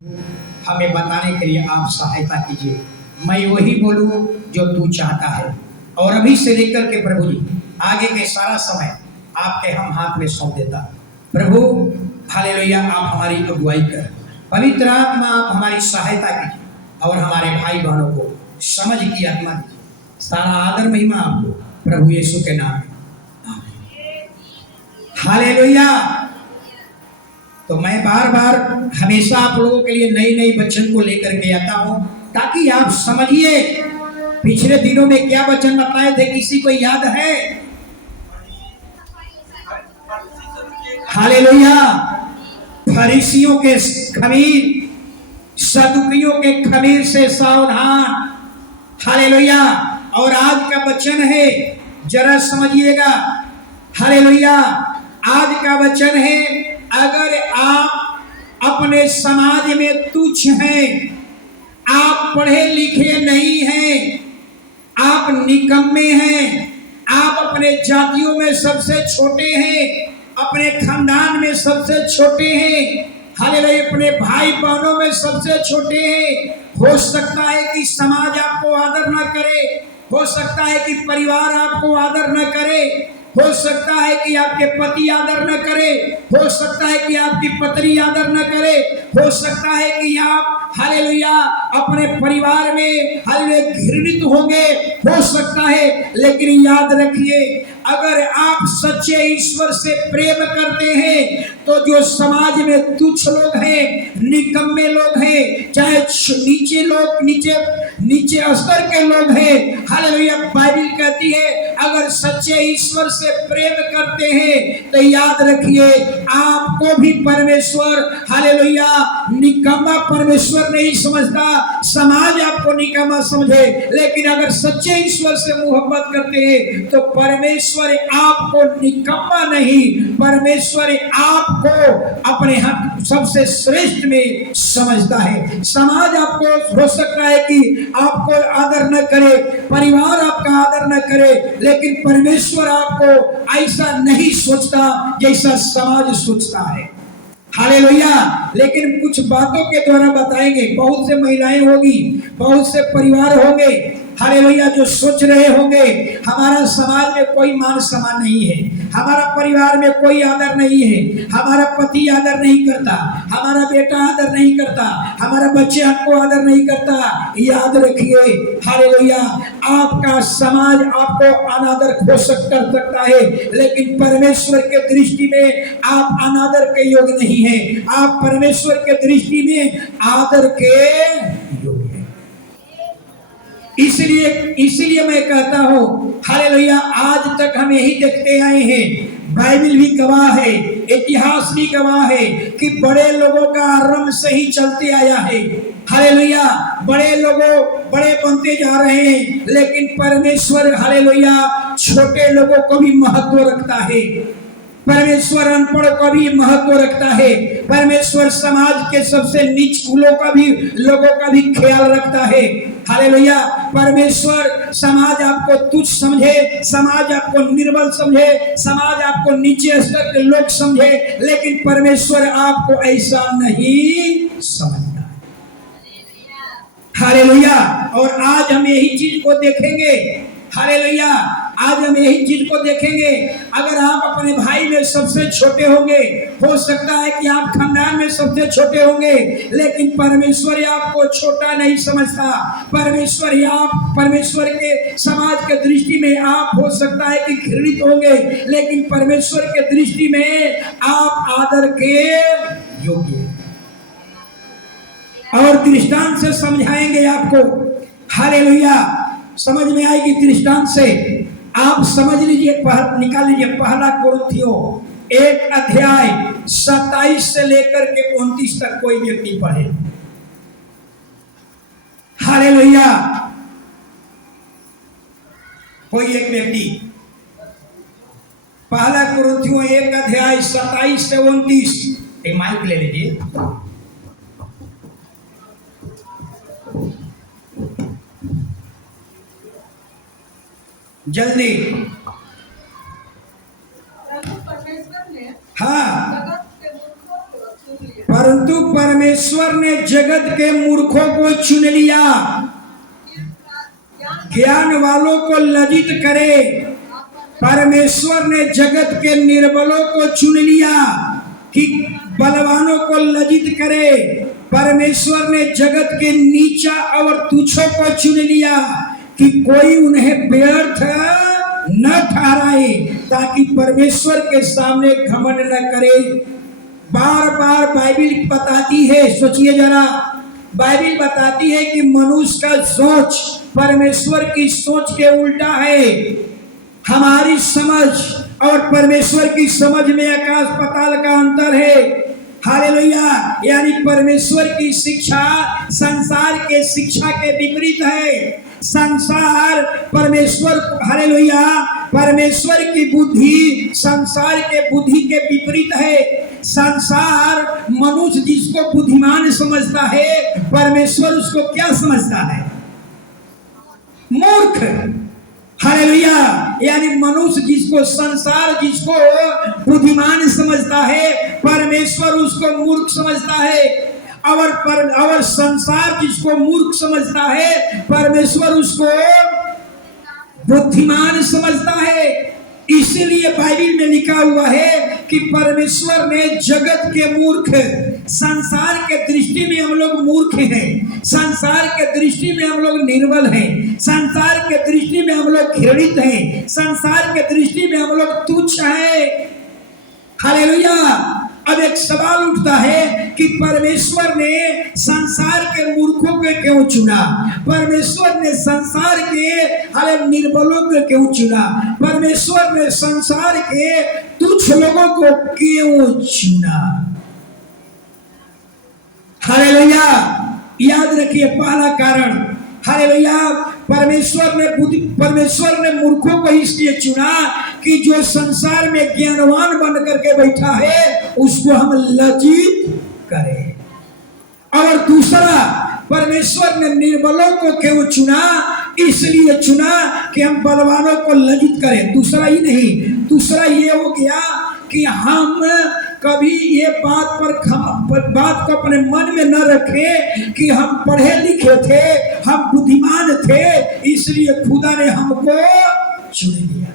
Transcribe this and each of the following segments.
हमें बताने के लिए आप सहायता कीजिए। मैं वही बोलूं जो तू चाहता है। और अभी से लेकर के प्रभु जी आगे के सारा समय आपके हम हाथ में सौंप देता। प्रभु हालेलुया, आप हमारी अगुवाई कर, पवित्र आत्मा आप हमारी सहायता कीजिए और हमारे भाई बहनों को समझ की आत्मा दीजिए। सारा आदर महिमा आपको प्रभु यीशु के नाम में, हालेलुया। तो मैं बार बार हमेशा आप लोगों के लिए नई नई वचन को लेकर के आता हूं ताकि आप समझिए पिछले दिनों में क्या वचन बताए थे। किसी को याद है? हालेलुया। फरीसियों के खमीर, सदुकियों के खमीर से सावधान। हालेलुया। और आज का वचन है, जरा समझिएगा। हालेलुया। आज का वचन है, अगर आप अपने समाज में तुच्छ हैं, आप पढ़े लिखे नहीं हैं, आप निकम्मे हैं, आप अपने जातियों में सबसे छोटे हैं, अपने खानदान में सबसे छोटे हैं, हालेलुया, अपने भाई बहनों में सबसे छोटे हैं। हो सकता है कि समाज आपको आदर न करे, हो सकता है कि परिवार आपको आदर न करे, हो सकता है कि आपके पति आदर न करे, हो सकता है कि आपकी पत्नी आदर न करे, हो सकता है कि आप हालेलुया अपने परिवार में हालेलुया घृणित होंगे, हो सकता है। लेकिन याद रखिए, अगर आप सच्चे ईश्वर से प्रेम करते हैं तो जो समाज में तुच्छ लोग हैं, निकम्मे लोग हैं, चाहे नीचे लोग, नीचे स्तर के लोग हैं, हालेलुया, बाइबल कहती है अगर सच्चे ईश्वर से प्रेम करते हैं तो याद रखिए आपको भी परमेश्वर हालेलुया निकम्मा परमेश्वर नहीं समझता, समाज आपको निकम्मा समझे। लेकिन अगर सच्चे ईश्वर से मोहब्बत करते हैं तो परमेश्वर आपको निकम्मा नहीं, परमेश्वर आपको अपने हक सबसे श्रेष्ठ में समझता है। समाज आपको हो सकता है कि आपको आदर न करे, परिवार आपका आदर न करे, लेकिन परमेश्वर आपको ऐसा नहीं सोचता जैसा समाज सोचता है। हालेलुया। लेकिन कुछ बातों के द्वारा बताएंगे। बहुत से महिलाएं होगी, बहुत से परिवार होंगे, हालेलुया, जो सोच रहे होंगे हमारा समाज में कोई मान सम्मान नहीं है, हमारा परिवार में कोई आदर नहीं है, हमारा पति आदर नहीं करता, हमारा बेटा आदर नहीं करता, हमारा बच्चे हमको आदर नहीं करता। याद रखिए हालेलुया, आपका समाज आपको अनादर कर सकता है, लेकिन परमेश्वर के दृष्टि में आप अनादर के योग्य नहीं है। आप परमेश्वर के दृष्टि में आदर के योग्य हैं। इसलिए मैं कहता हूं हालेलुया, आज तक हम यही देखते आए हैं, बाइबल भी गवाह है, इतिहास भी गवाह है कि बड़े लोगों का आरंभ से ही चलते आया है। हालेलुया, बड़े लोगों बड़े बनते जा रहे हैं, लेकिन परमेश्वर हालेलुया छोटे लोगों को भी महत्व रखता है, परमेश्वर अनपढ़ का भी महत्व रखता है, परमेश्वर समाज के सबसे नीच कुलों का भी, लोगों का भी ख्याल रखता है। हालेलुया, परमेश्वर समाज आपको तुच्छ समझे, समाज आपको निर्बल समझे, समाज आपको नीचे स्तर के लोग समझे, लेकिन परमेश्वर आपको ऐसा नहीं समझता। हालेलुया। और आज हम यही चीज को देखेंगे। हालेलुया, आज हम यही चीज को देखेंगे। अगर आप अपने भाई में सबसे छोटे होंगे, हो सकता है कि आप खानदान में सबसे छोटे होंगे, लेकिन परमेश्वर आपको छोटा नहीं समझता। परमेश्वर के समाज के दृष्टि में आप हो सकता है कि घृणित होंगे, लेकिन परमेश्वर के दृष्टि में आप आदर के योग्य। और दृष्टांत से समझाएंगे आपको। हालेलुया, समझ में आएगी दृष्टांत से। आप समझ लीजिए, निकाल लीजिए पहला कुरिन्थियों 1 अध्याय 27 से लेकर के 29 तक कोई व्यक्ति पढ़े। हालेलुया, कोई एक व्यक्ति पहला कुरिन्थियों 1 अध्याय 27 से 29। एक माइक ले लीजिए। जल्दी। हाँ, परंतु परमेश्वर परमेश्वर ने जगत के मूर्खों को चुन लिया, ज्ञान वालों को लज्जित करे। परमेश्वर ने जगत के निर्बलों को चुन लिया कि बलवानों को लज्जित करे। परमेश्वर ने जगत के नीचा और तुच्छों को चुन लिया कि कोई उन्हें व्यर्थ न ठहराए, ताकि परमेश्वर के सामने घमंड न करे। बार बार बाइबिल बताती है, सोचिए जरा, बाइबिल बताती है कि मनुष्य का सोच परमेश्वर की सोच के उल्टा है। हमारी समझ और परमेश्वर की समझ में आकाश पाताल का अंतर है। हालेलुया। यानी परमेश्वर की शिक्षा संसार के शिक्षा के विपरीत है। संसार परमेश्वर, हालेलुया, परमेश्वर की बुद्धि संसार के बुद्धि के विपरीत है। संसार मनुष्य जिसको बुद्धिमान समझता है, परमेश्वर उसको क्या समझता है? मूर्ख। हालेलुया। यानी मनुष्य जिसको, संसार जिसको बुद्धिमान समझता है, परमेश्वर उसको मूर्ख समझता है। और संसार जिसको मूर्ख समझता है, परमेश्वर उसको बुद्धिमान समझता है। इसीलिए बाइबिल में लिखा हुआ है कि परमेश्वर ने जगत के मूर्ख, संसार के दृष्टि में हम लोग मूर्ख हैं, संसार के दृष्टि में हम लोग निर्बल हैं, संसार के दृष्टि में हम लोग घृणित हैं, संसार के दृष्टि में हम लोग तुच्छ हैं। हालेलुया। अब एक सवाल उठता है कि परमेश्वर ने संसार के मूर्खों को क्यों चुना? परमेश्वर ने संसार के निर्बलों को क्यों चुना? परमेश्वर ने संसार के तुच्छ लोगों को क्यों चुना? हालेलुया। याद रखिए, पहला कारण, हालेलुया, परमेश्वर ने मूर्खों को इसलिए चुना कि जो संसार में ज्ञानवान बन करके बैठा है उसको हम लज्जित करें। और दूसरा, परमेश्वर ने निर्बलों को क्यों चुना? इसलिए चुना कि हम बलवानों को लज्जित करें। दूसरा ही नहीं, दूसरा ये हो गया कि हम कभी ये बात को अपने मन में न रखें कि हम पढ़े लिखे थे, हम बुद्धिमान थे, इसलिए खुदा ने हमको चुन लिया।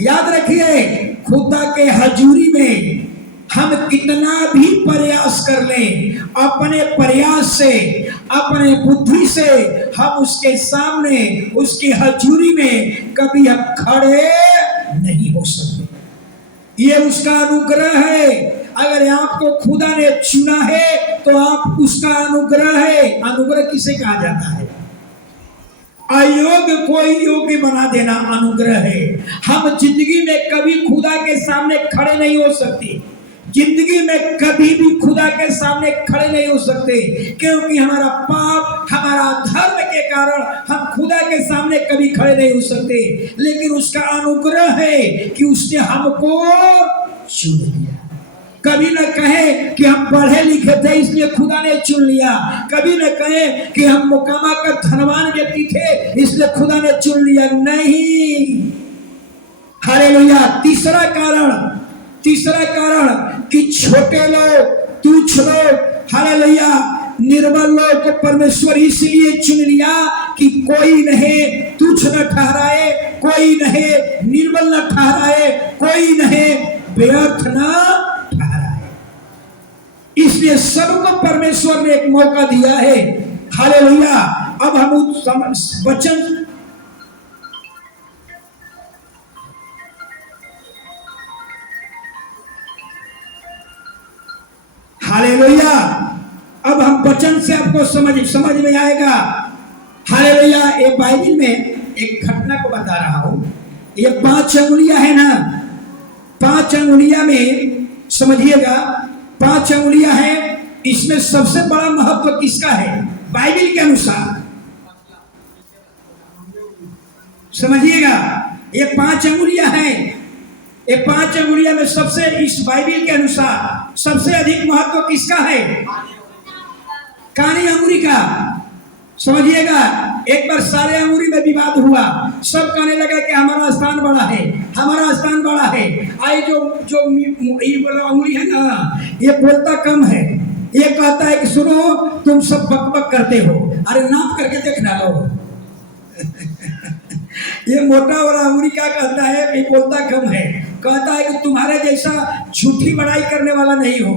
याद रखिए, खुदा के हजूरी में हम कितना भी प्रयास कर लें, अपने प्रयास से, अपने बुद्धि से हम उसके सामने, उसकी हजूरी में कभी हम खड़े नहीं हो सकते। ये उसका अनुग्रह है। अगर आपको खुदा ने चुना है तो आप उसका अनुग्रह है। अनुग्रह किसे कहा जाता है? अयोग्य को योग्य बना देना अनुग्रह है। हम जिंदगी में कभी खुदा के सामने खड़े नहीं हो सकते, जिंदगी में कभी भी खुदा के सामने खड़े नहीं हो सकते, क्योंकि हमारा पाप, हमारा धर्म के कारण हम खुदा के सामने कभी खड़े नहीं हो सकते। लेकिन उसका अनुग्रह है कि उसने हमको चुन लिया। कभी न कहे कि हम पढ़े लिखे थे इसलिए खुदा ने चुन लिया, कभी न कहे कि हम मुकामा का धनवान व्यक्ति थे इसलिए खुदा ने चुन लिया। नहीं। हालेलुया। तीसरा कारण कि छोटे लोग, तुच्छ लोग, हालेलुया, निर्बल लोग को परमेश्वर इसलिए चुन लिया कि कोई नहीं तुच्छ न ठहराए, कोई नहीं निर्बल न ठहराए, कोई नहीं व्यर्थ न ठहराए। इसलिए सबको परमेश्वर ने एक मौका दिया है। हालेलुया। अब हम उस वचन, हालेलुया, अब हम वचन से आपको समझ में आएगा। हालेलुया। ये बाइबल में एक घटना को बता रहा हूं। ये 5 अंगुलियां है ना, 5 अंगुलियां में समझिएगा, 5 अंगुलियां है। इसमें सबसे बड़ा महत्व किसका है बाइबल के अनुसार? समझिएगा, ये 5 अंगुलियां हैं। ये 5 अंगुलियां में सबसे, इस बाइबल के अनुसार सबसे अधिक महत्व किसका है? कानी अंगुली का। समझिएगा, एक बार सारे अंगुली में विवाद हुआ, सब कहने लगा कि हमारा स्थान बड़ा है, हमारा स्थान बड़ा है। आई जो अंगुली है ना, ये बोलता कम है, ये कहता है कि सुनो तुम सब बकबक करते हो, अरे नाप करके देखना लो। ये मोटा और अंगुरी क्या कहता है कि बोलता कम है, कहता है कि तुम्हारे जैसा झूठी बड़ाई करने वाला नहीं हो,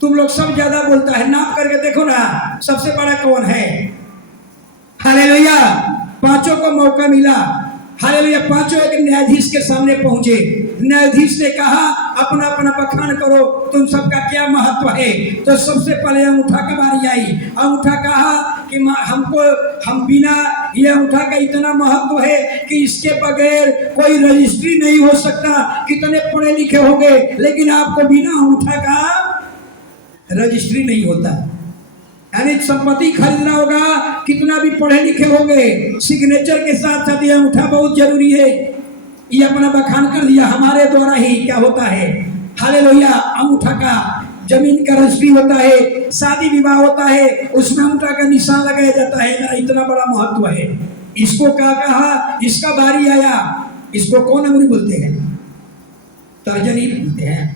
तुम लोग सब ज्यादा बोलता है, नाप करके देखो ना सबसे बड़ा कौन है। हालेलुया। पांचों को मौका मिला। हालेलुया। पांचों एक न्यायाधीश के सामने पहुंचे। न्यायाधीश ने कहा अपना अपना बखान करो, तुम सबका क्या महत्व है। तो सबसे पहले अंगूठा की बारी आई। अंगूठा कहा कि हम बिना ये अंगूठा का इतना महत्व है कि इसके बगैर कोई रजिस्ट्री नहीं हो सकता। कितने पढ़े लिखे होंगे लेकिन आपको बिना अंगूठा का रजिस्ट्री नहीं होता। यानी संपत्ति खरीदना होगा, कितना भी पढ़े लिखे होंगे, सिग्नेचर के साथ साथ यह अंगूठा बहुत जरूरी है। ये अपना बखान कर दिया, हमारे द्वारा ही क्या होता है। हालेलुया। अंगूठा का जमीन का रजिस्ट्री होता है, शादी विवाह होता है, उसमें अंगूठा का निशान लगाया जाता है, मेरा इतना बड़ा महत्व है। इसको क्या कहा, इसका बारी आया। इसको कौन अंगुली बोलते हैं, तर्जनी बोलते हैं।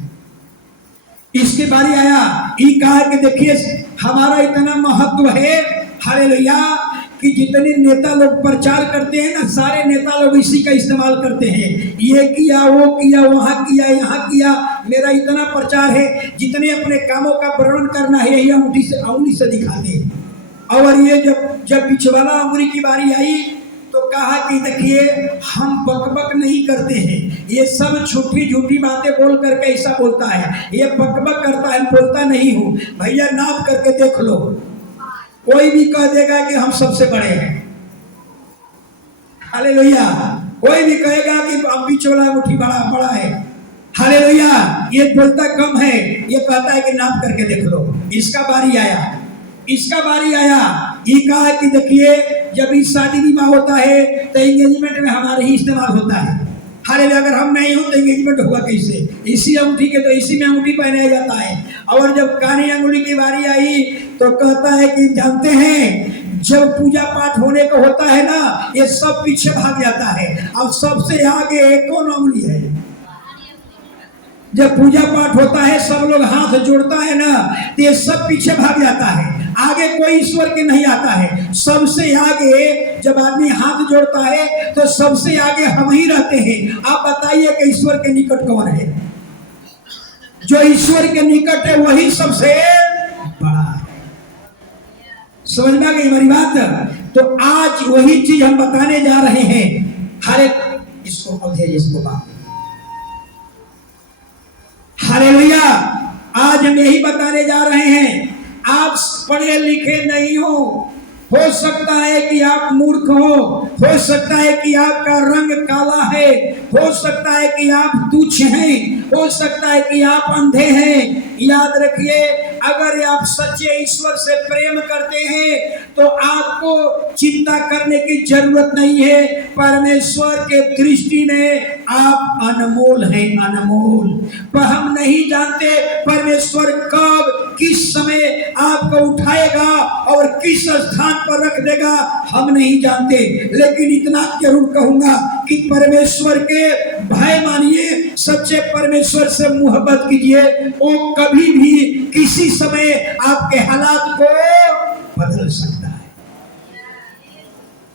इसके बारी आया, ये कहा कि देखिए हमारा इतना महत्व है, हालेलुया, कि जितने नेता लोग प्रचार करते हैं ना, सारे नेता लोग इसी का इस्तेमाल करते हैं। ये किया, वो किया, वहां किया, यहाँ किया, मेरा इतना प्रचार है। जितने अपने कामों का वर्णन करना है यही अंगुली से दिखाते हैं। और ये जब बिछवाना अंगुली की बारी आई तो कहा कि देखिए हम बकबक नहीं करते हैं, ये सब झूठी झूठी बातें बोल करके ऐसा बोलता है, ये बकबक करता है, बोलता नहीं हूं। भैया नाप करके देख लो, कोई भी कह देगा कि हम सबसे बड़े हैं। हालेलुया। कोई भी कहेगा कि अब बिचौला मुट्ठी बड़ा है। हालेलुया। ये बोलता कम है, ये कहता है कि नाप करके देख लो। इसका बारी आया। ये कहा कि देखिए जब इस शादी विवाह होता है तो एंगेजमेंट में हमारे ही इस्तेमाल होता है। हालेलुया। अगर हम नहीं हो तो एंगेजमेंट होगा कैसे। इसी अंगूठी के तो इसी में अंगूठी पहनाया जाता है। और जब कानी अंगुली की बारी आई तो कहता है कि जानते हैं जब पूजा पाठ होने को होता है ना, ये सब पीछे भाग जाता है। अब सबसे आगे कौन अंगुली है। जब पूजा पाठ होता है सब लोग हाथ जोड़ता है ना, तो ये सब पीछे भाग जाता है, आगे कोई ईश्वर के नहीं आता है। सबसे आगे जब आदमी हाथ जोड़ता है तो सबसे आगे हम ही रहते हैं। आप बताइए कि ईश्वर के निकट कौन है। जो ईश्वर के निकट है वही सबसे बड़ा है। समझ में आ गई हमारी बात। तो आज वही चीज हम बताने जा रहे हैं। हरे इसको बात, हालेलुया। आज हम यही बताने जा रहे हैं। आप पढ़े लिखे नहीं हो सकता है कि आप मूर्ख हो सकता है कि आपका रंग काला है, हो सकता है कि आप तुच्छ हैं, हो सकता है कि आप अंधे हैं। याद रखिए, अगर आप सच्चे ईश्वर से प्रेम करते हैं तो आपको चिंता करने की जरूरत नहीं है। परमेश्वर के दृष्टि में आप अनमोल हैं, अनमोल। पर हम नहीं जानते परमेश्वर कब किस समय आपको उठाएगा और किस स्थान पर रख देगा, हम नहीं जानते। लेकिन इतना जरूर कहूंगा कि परमेश्वर के भय मानिए, सच्चे परमेश्वर से मोहब्बत कीजिए। वो कभी भी किसी समय आपके हालात को बदल सकता है।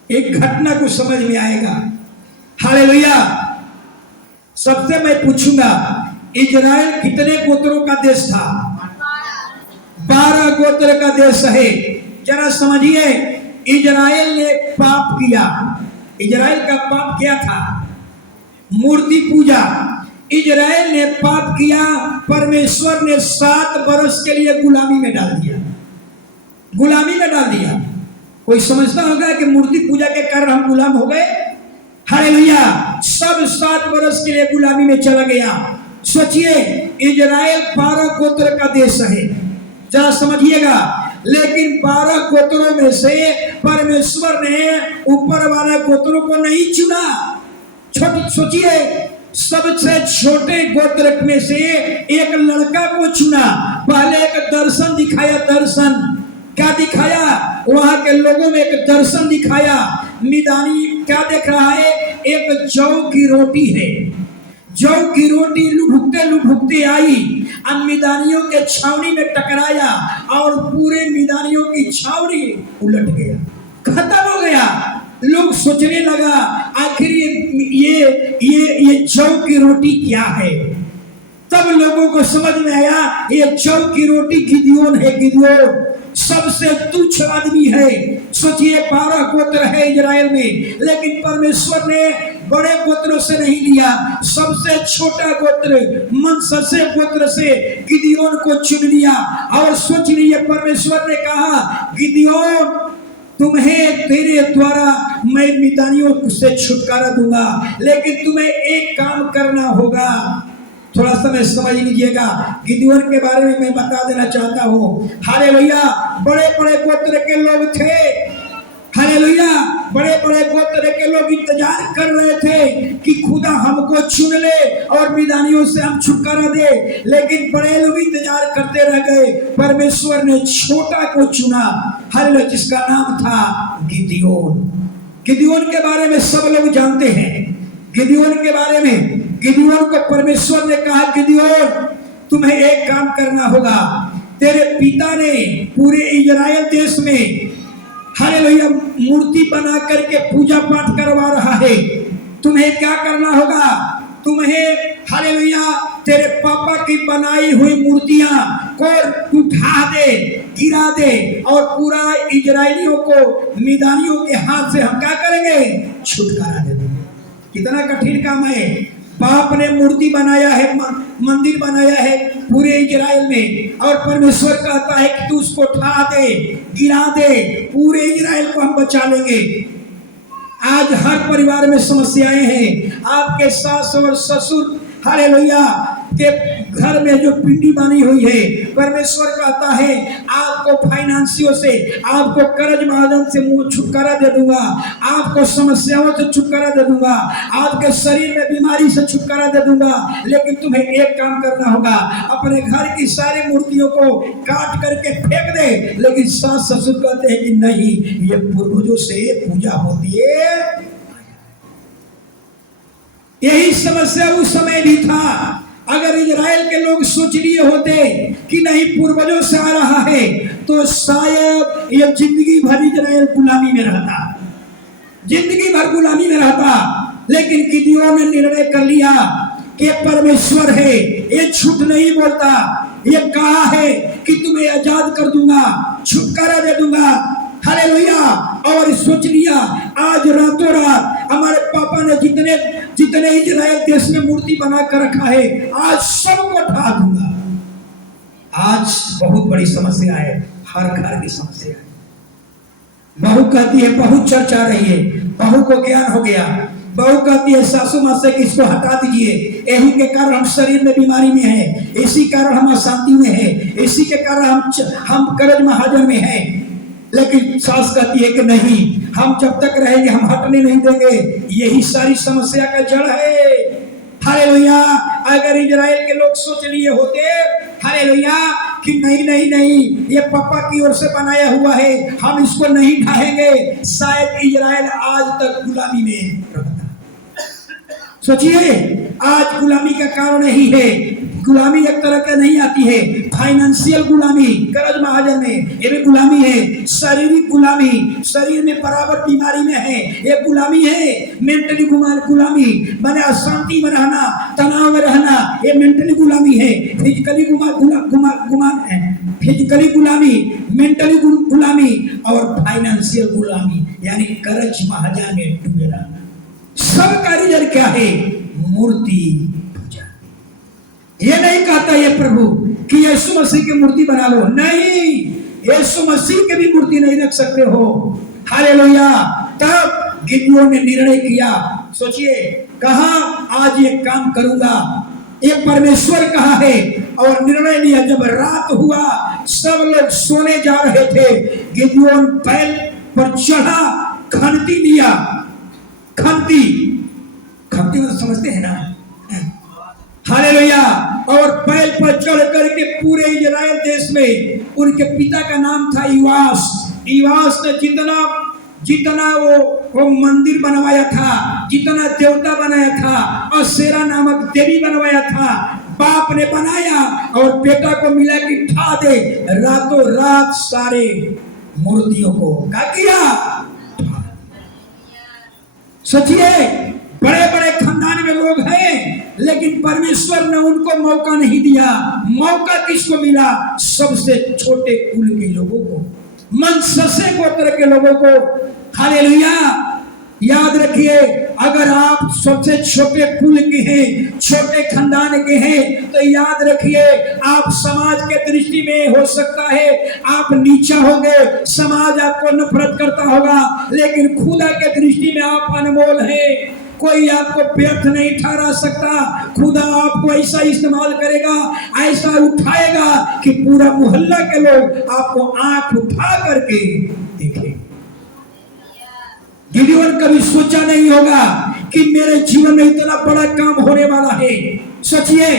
एक घटना को समझ में आएगा। हालेलुया। सबसे मैं पूछूंगा, इजराइल कितने गोत्रों का देश था? 12 गोत्र का देश है। जरा समझिए, इजराइल ने पाप किया। इजराइल का पाप क्या था? मूर्ति पूजा। इजराइल ने पाप किया, परमेश्वर ने 7 वर्ष के लिए गुलामी में डाल दिया। गुलामी में डाल दिया। कोई समझता होगा कि मूर्ति पूजा के कारण हम गुलाम हो गए? हालेलुया। सब 7 वर्ष के लिए गुलामी में चला गया। सोचिए, इजराइल 12 गोत्र का देश है, जरा समझिएगा। लेकिन 12 गोत्रों में से परमेश्वर ने ऊपर वाला गोत्रों को नहीं चुना। सोचिए, सबसे छोटे गोत्र में से एक लड़का को चुना। पहले एक दर्शन दिखाया। दर्शन क्या दिखाया? वहां के लोगों में एक दर्शन दिखाया। मिदानी क्या देख रहा है? एक जौ की रोटी है। जौ की रोटी लुभुकते आई, अब मिदानियों के छावनी में टकराया और पूरे मिदानियों की छावनी उलट गया, खत्म हो गया। लोग सोचने लगा आखिर ये जौ की रोटी क्या है। तब लोगों को समझ में आया ये जौ की रोटी गिदयोन है। गिदयोन सबसे तुच्छ आदमी है। सोचिए 12 गोत्र है इजराइल में, लेकिन परमेश्वर ने बड़े गोत्रों से नहीं लिया, सबसे छोटा गोत्र मनश्शे गोत्र से गिदयोन को चुन लिया। और सोच लिए परमेश्वर ने कहा गिदयोन तुम्हें तेरे द्वारा मैं मिदानियों से छुटकारा दूंगा, लेकिन तुम्हें एक काम करना होगा। थोड़ा समय समझ लीजिएगा, गिदयोन के बारे में मैं बता देना चाहता हूँ। हालेलुया, बड़े बड़े गोत्र के लोग थे। हालेलुया, बड़े बड़े गोत्र के लोग इंतजार कर रहे थे कि खुदा हमको चुन ले और मिदानियों से हम छुटकारा दे, लेकिन बड़े लोग इंतजार करते रह गए। परमेश्वर ने छोटा को चुना, हालेलुया, जिसका नाम था गिदयोन। गिदयोन के बारे में सब लोग जानते हैं। गिदयोन के बारे में, गिदयोन को परमेश्वर ने कहा गिदयोन तुम्हें एक काम करना होगा। तेरे पिता ने पूरे इजराइल देश में हालेलुया मूर्ति बना करके पूजा पाठ करवा रहा है। तुम्हें क्या करना होगा? तुम्हें हालेलुया तेरे पापा की बनाई हुई मूर्तियां को उठा दे, गिरा दे, और पूरा इजराइलियों को मिदानियों के हाथ से हम क्या करेंगे? छुटकारा दे देंगे। कितना कठिन काम है। बाप ने मूर्ति बनाया है, मंदिर बनाया है पूरे इजराइल में, और परमेश्वर कहता है कि तू उसको उठा दे, गिरा दे, पूरे इजराइल को हम बचा लेंगे। आज हर परिवार में समस्याएं हैं। आपके सास और ससुर हालेलुया के घर में जो पिंडी बनी हुई है, परमेश्वर कहता है आपको फाइनेंसियों से, आपको कर्ज महाजन से मुंह छुटकारा दे दूंगा, आपको समस्याओं से छुटकारा दे दूंगा, आपके शरीर में बीमारी से छुटकारा दे दूंगा, लेकिन तुम्हें एक काम करना होगा, अपने घर की सारी मूर्तियों को काट करके फेंक दे। लेकिन सास ससुर कहते हैं कि नहीं, ये पूर्वजों से पूजा होती है। यही समस्या उस समय भी था। अगर इजराइल के लोग सोच लिए होते कि नहीं पूर्वजों से आ रहा है, तो शायद ये जिंदगी भर इजराइल गुलामी में रहता, जिंदगी भर गुलामी में रहता। लेकिन गिदयोन ने निर्णय कर लिया कि परमेश्वर है, ये झूठ नहीं बोलता, ये कहा है कि तुम्हें आजाद कर दूंगा, छुटकारा दे दूंगा। हालेलुया। और सोच लिया आज रातों रात हमारे पापा ने जितने इजराइल देश में मूर्ति बना कर रखा है, आज सबको ढा दूंगा। आज बहुत बड़ी समस्या है, हर घर की समस्या है। बहू कहती है, बहुत चर्चा रही है, बहू को ज्ञान हो गया, बहू कहती है सासू माँ से कि इसको हटा दीजिए, यही के कारण हम शरीर में बीमारी में हैं, इसी कारण हम अशांति में हैं, इसी के कारण हम कर्ज महाजन में हैं। लेकिन सास कहती है कि नहीं, हम जब तक रहेंगे हम हटने नहीं देंगे। यही सारी समस्या का जड़ है। हालेलुया। अगर इजराइल के लोग सोच लिए होते हालेलुया कि नहीं नहीं नहीं, ये पापा की ओर से बनाया हुआ है, हम इसको नहीं ढाहेंगे, शायद इजराइल आज तक गुलामी में रहता। सोचिए, आज गुलामी का कारण यही है। गुलामी एक तरह का नहीं आती है, फाइनेंशियल गुलामी, कर्ज महाजन में, ये भी गुलामी है। शारीरिक गुलामी, शरीर में बराबर बीमारी में है, ये गुलामी है। मेंटली गुलामी माने अशांति में रहना, तनाव में रहना, ये मेंटली गुलामी है। फिजिकली फिजिकली गुलामी, मेंटली गुलामी, और फाइनेंशियल गुलामी यानी कर्ज महाजन में डूबे रहना। सब का रिजल्ट क्या है? मूर्ति। ये नहीं कहता ये प्रभु कि यीशु मसीह की मूर्ति बना लो, नहीं, यीशु मसीह की भी मूर्ति नहीं रख सकते हो। हालेलुया। तब गिदयोन ने निर्णय किया। सोचिए, कहा आज ये काम करूंगा, ये परमेश्वर कहा है, और निर्णय लिया। जब रात हुआ, सब लोग सोने जा रहे थे, गिदयोन बैल पर चढ़ा, खंती लिया। खंती मतलब समझते हैं ना? हालेलुया। और बैल पर चढ़ करके पूरे इजराइल देश में, उनके पिता का नाम था ईवास। ईवास ने जितना वो वो मंदिर बनवाया था, जितना देवता बनाया था, और शेरा नामक देवी बनवाया था, बाप ने बनाया और बेटा को मिला कि ढा दे। रातों रात सारे मूर्तियों को क्या किया? सोचिए, बड़े बड़े खानदान में लोग हैं, लेकिन परमेश्वर ने उनको मौका नहीं दिया। मौका किसको मिला? सबसे छोटे कुल के लोगों को, मनससे गोत्र के लोगों को। हालेलुया। याद रखिए, अगर आप सबसे छोटे कुल के हैं, छोटे खानदान के हैं, तो याद रखिए आप समाज के दृष्टि में हो सकता है आप नीचा होंगे, समाज आपको नफरत करता होगा, लेकिन खुदा के दृष्टि में आप अनमोल हैं। कोई आपको व्यर्थ नहीं ठहरा सकता। खुदा आपको ऐसा इस्तेमाल करेगा, ऐसा उठाएगा कि पूरा मोहल्ला के लोग आपको आंख उठा करके देखें। गिदियोन कभी सोचा नहीं होगा कि मेरे जीवन में इतना बड़ा काम होने वाला है। सोचिए,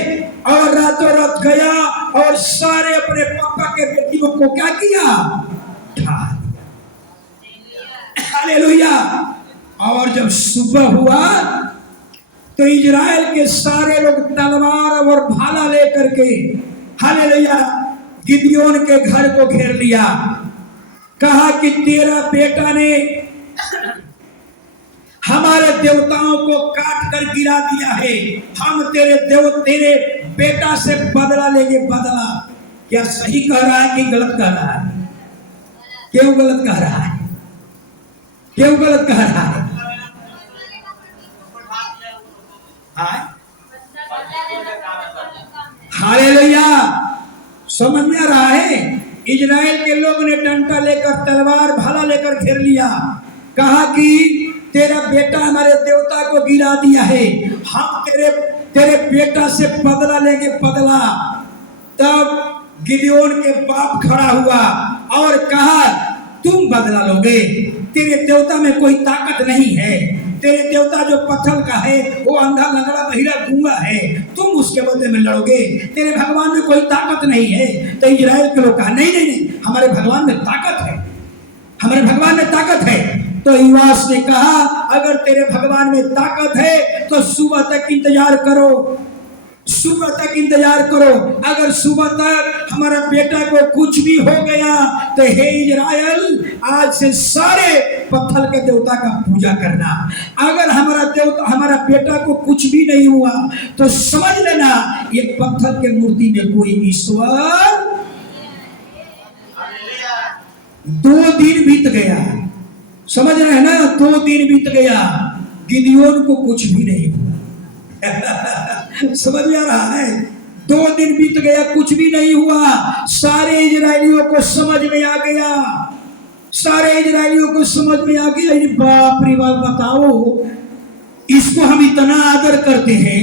और रातों रात गया और सारे अपने पापा के बेटियों को क्या किया? ढा दिया। हालेलुया। और जब सुबह हुआ तो इजराइल के सारे लोग तलवार और भाला लेकर के, हालेलुया, गिदियोन के घर को घेर लिया। कहा कि तेरा बेटा ने हमारे देवताओं को काट कर गिरा दिया है, हम तेरे बेटा से बदला लेंगे। बदला क्या सही कह रहा है कि गलत कह रहा है? क्यों गलत कह रहा है? क्यों गलत कह रहा है? हालेलुया। समझ में आ रहा है? इजराइल के लोग ने डंडा लेकर, तलवार भाला लेकर घेर लिया। कहा कि तेरा बेटा हमारे देवता को गिरा दिया है, हम तेरे बेटा से बदला लेंगे, बदला। तब गिदियोन के बाप खड़ा हुआ और कहा तुम बदला लोगे? तेरे देवता में कोई ताकत नहीं है। तेरे देवता जो पत्थर का है, वो अंधा लंगड़ा बहिरा गूंगा है, तुम उसके बदले में लड़ोगे? तेरे भगवान में कोई ताकत नहीं है। तो इजराइल के लोग कहा नहीं नहीं नहीं, हमारे भगवान में ताकत है, हमारे भगवान में ताकत है। तो युवास ने कहा अगर तेरे भगवान में ताकत है तो सुबह तक इंतजार करो, सुबह तक इंतजार करो। अगर सुबह तक हमारा बेटा को कुछ भी हो गया तो हे इजराइल, आज से सारे पत्थर के देवता का पूजा करना। अगर हमारा बेटा को कुछ भी नहीं हुआ तो समझ लेना ये पत्थर के मूर्ति में कोई ईश्वर। 2 दिन बीत गया, समझ रहे हैं ना? 2 दिन बीत गया, गिदियोन को कुछ भी नहीं हुआ। समझ में आ रहा है? 2 दिन बीत गया, कुछ भी नहीं हुआ। सारे इजरायलियों को समझ में आ गया, सारे इजरायलियों को समझ में आ गया, बाप रे बाप, बताओ, इसको हम इतना आदर करते हैं,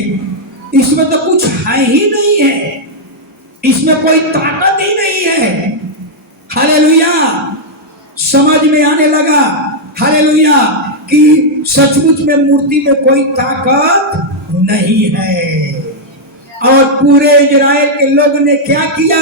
इसमें तो कुछ है ही नहीं है, इसमें कोई ताकत ही नहीं है। हालेलुया। समझ में आने लगा, हालेलुया, कि सचमुच में मूर्ति में कोई ताकत नहीं है। और पूरे इजराइल के लोग ने क्या किया?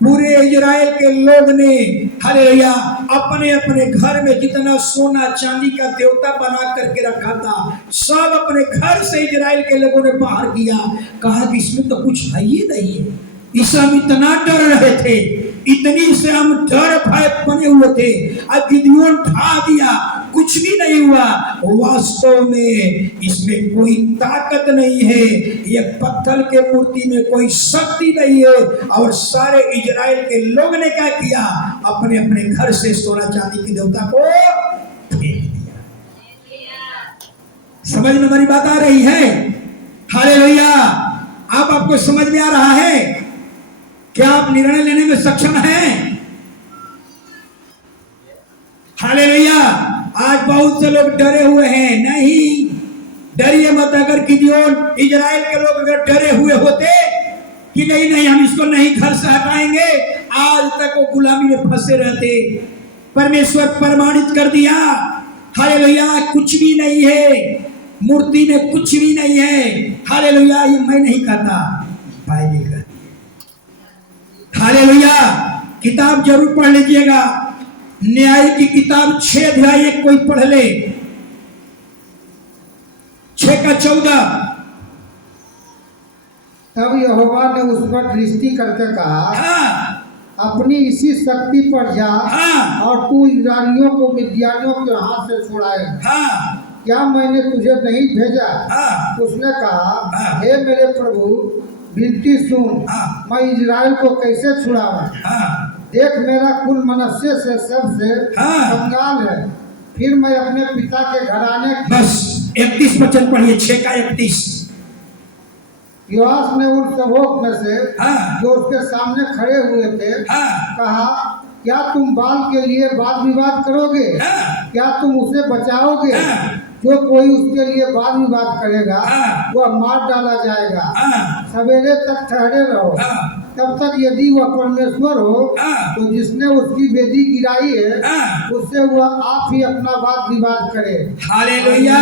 पूरे इजराइल के लोग ने, हालेलुया, अपने अपने घर में जितना सोना चांदी का देवता बना करके रखा था, सब अपने घर से इजराइल के लोगों ने बाहर किया। कहा कि इसमें तो कुछ है ही नहीं है। इससे हम इतना डर रहे थे, इतनी से हम डर भय बने हुए थे, अब गिदियोन ढा दिया, कुछ भी नहीं हुआ। वास्तव में इसमें कोई ताकत नहीं है, ये पत्थर के मूर्ति में कोई शक्ति नहीं है। और सारे इजराइल के लोग ने क्या किया? अपने अपने घर से सोना चांदी के देवता को फेंक दिया। समझ में हमारी बात आ रही है? हालेलुया। अब आपको समझ में आ रहा है? क्या आप निर्णय लेने में सक्षम हैं? हालेलुया। आज बहुत से लोग डरे हुए हैं। नहीं, डरिए मत। अगर गिदियोन, इजराइल के लोग अगर डरे हुए होते कि नहीं नहीं हम इसको नहीं घर से हटाएंगे, आज तक वो गुलामी में फंसे रहते। परमेश्वर प्रमाणित कर दिया, हालेलुया, कुछ भी नहीं है, मूर्ति में कुछ भी नहीं है। हालेलुया। ये मैं नहीं कहता, बाइबल कहती है। हालेलुया। किताब जरूर पढ़ लीजिएगा, न्याय की किताब 6 अध्याय 1 कोई पढ़ ले, 6 का 14। तब यहोवा ने उस पर दृष्टि करके कहा, हाँ अपनी इसी शक्ति पर जा हाँ और तू इस्राएलियों को मिद्यानियों के हाथ से छुड़ाए। हाँ क्या मैंने तुझे नहीं भेजा? हाँ उसने कहा, हाँ। हे मेरे प्रभु, विनती सुन, हाँ। मैं इजराइल को कैसे छुड़ाऊं? हाँ देख, मेरा कुल मनस्से से सबसे हाँ। कंगाल है। फिर मैं अपने पिता के घराने बस 31 वचन पढ़िए, 6 का 31। योआस ने उन सबों में से हाँ जो उसके सामने खड़े हुए थे हाँ कहा, क्या तुम बाल के लिए वाद विवाद करोगे? हाँ क्या तुम उसे बचाओगे? हाँ। जो कोई उसके लिए वाद विवाद करेगा हाँ। वह मार डाला जाएगा। हाँ सवेरे तक ठहरे रहो, हाँ तब तक यदि वह परमेश्वर हो हाँ। तो जिसने उसकी वेदी गिराई है हाँ। उससे वह आप ही अपना वाद विवाद करे। हालेलुया।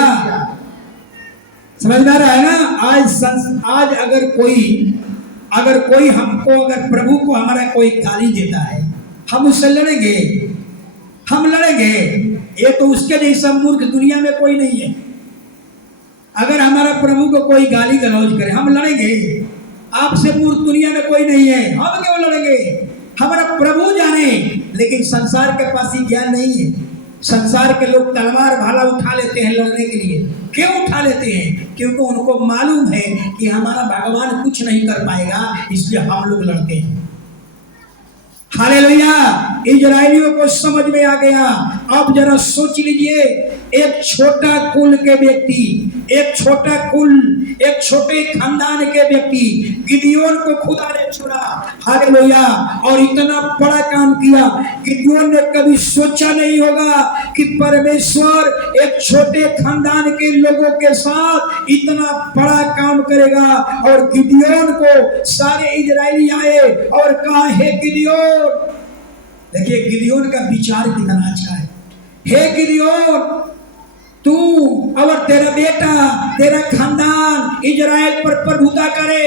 समझ में आ रहा है ना? आज अगर कोई हमको, अगर प्रभु को हमारा कोई गाली देता है, हम उससे लड़ेंगे? हम लड़ेंगे? ये तो उसके जैसा मूर्ख दुनिया में कोई नहीं है। अगर हमारा प्रभु को कोई गाली गलौज करे, हम लड़ेंगे? आपसे मूर्ख दुनिया में कोई नहीं है, हम क्यों लड़ेंगे? हमारा प्रभु जाने, लेकिन संसार के पास ही ज्ञान नहीं है। संसार के लोग तलवार भाला उठा लेते हैं लड़ने के लिए। क्यों उठा लेते हैं? क्योंकि उनको मालूम है कि हमारा भगवान कुछ नहीं कर पाएगा, इसलिए हम लोग लड़ते हैं। हालेलुया। इजराइलियों को समझ में आ गया। अब जरा सोच लीजिए, एक छोटा कुल के व्यक्ति, एक छोटे खानदान के व्यक्ति गिदियोन को खुदा ने चुना। हालेलुया। और इतना बड़ा काम किया। गिदियोन ने कभी सोचा नहीं होगा कि परमेश्वर एक छोटे खानदान के लोगों के साथ इतना बड़ा काम करेगा। और गिदियोन को सारे इजरायली आए और कहा, हे गिदियोन। देखिए गिदियोन का विचार कितना अच्छा है। हे गिदियोन, तू और तेरा बेटा, तेरा खानदान इजराइल पर प्रभुता करे,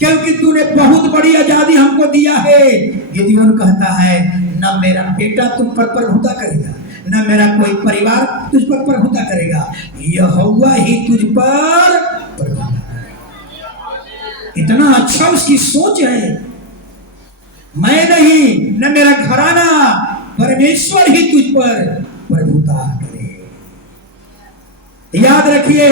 क्योंकि तूने बहुत बड़ी आजादी हमको दिया है। गिदियोन कहता है, न मेरा बेटा तुम पर प्रभुता करेगा, न मेरा कोई परिवार तुझ पर प्रभुता करेगा, यहोवा ही तुझ पर प्रभुता करेगा। इतना अच्छा उसकी सोच है। मैं नहीं, न मेरा घराना, परमेश्वर ही तुझ पर प्रभुता करे। याद रखिए,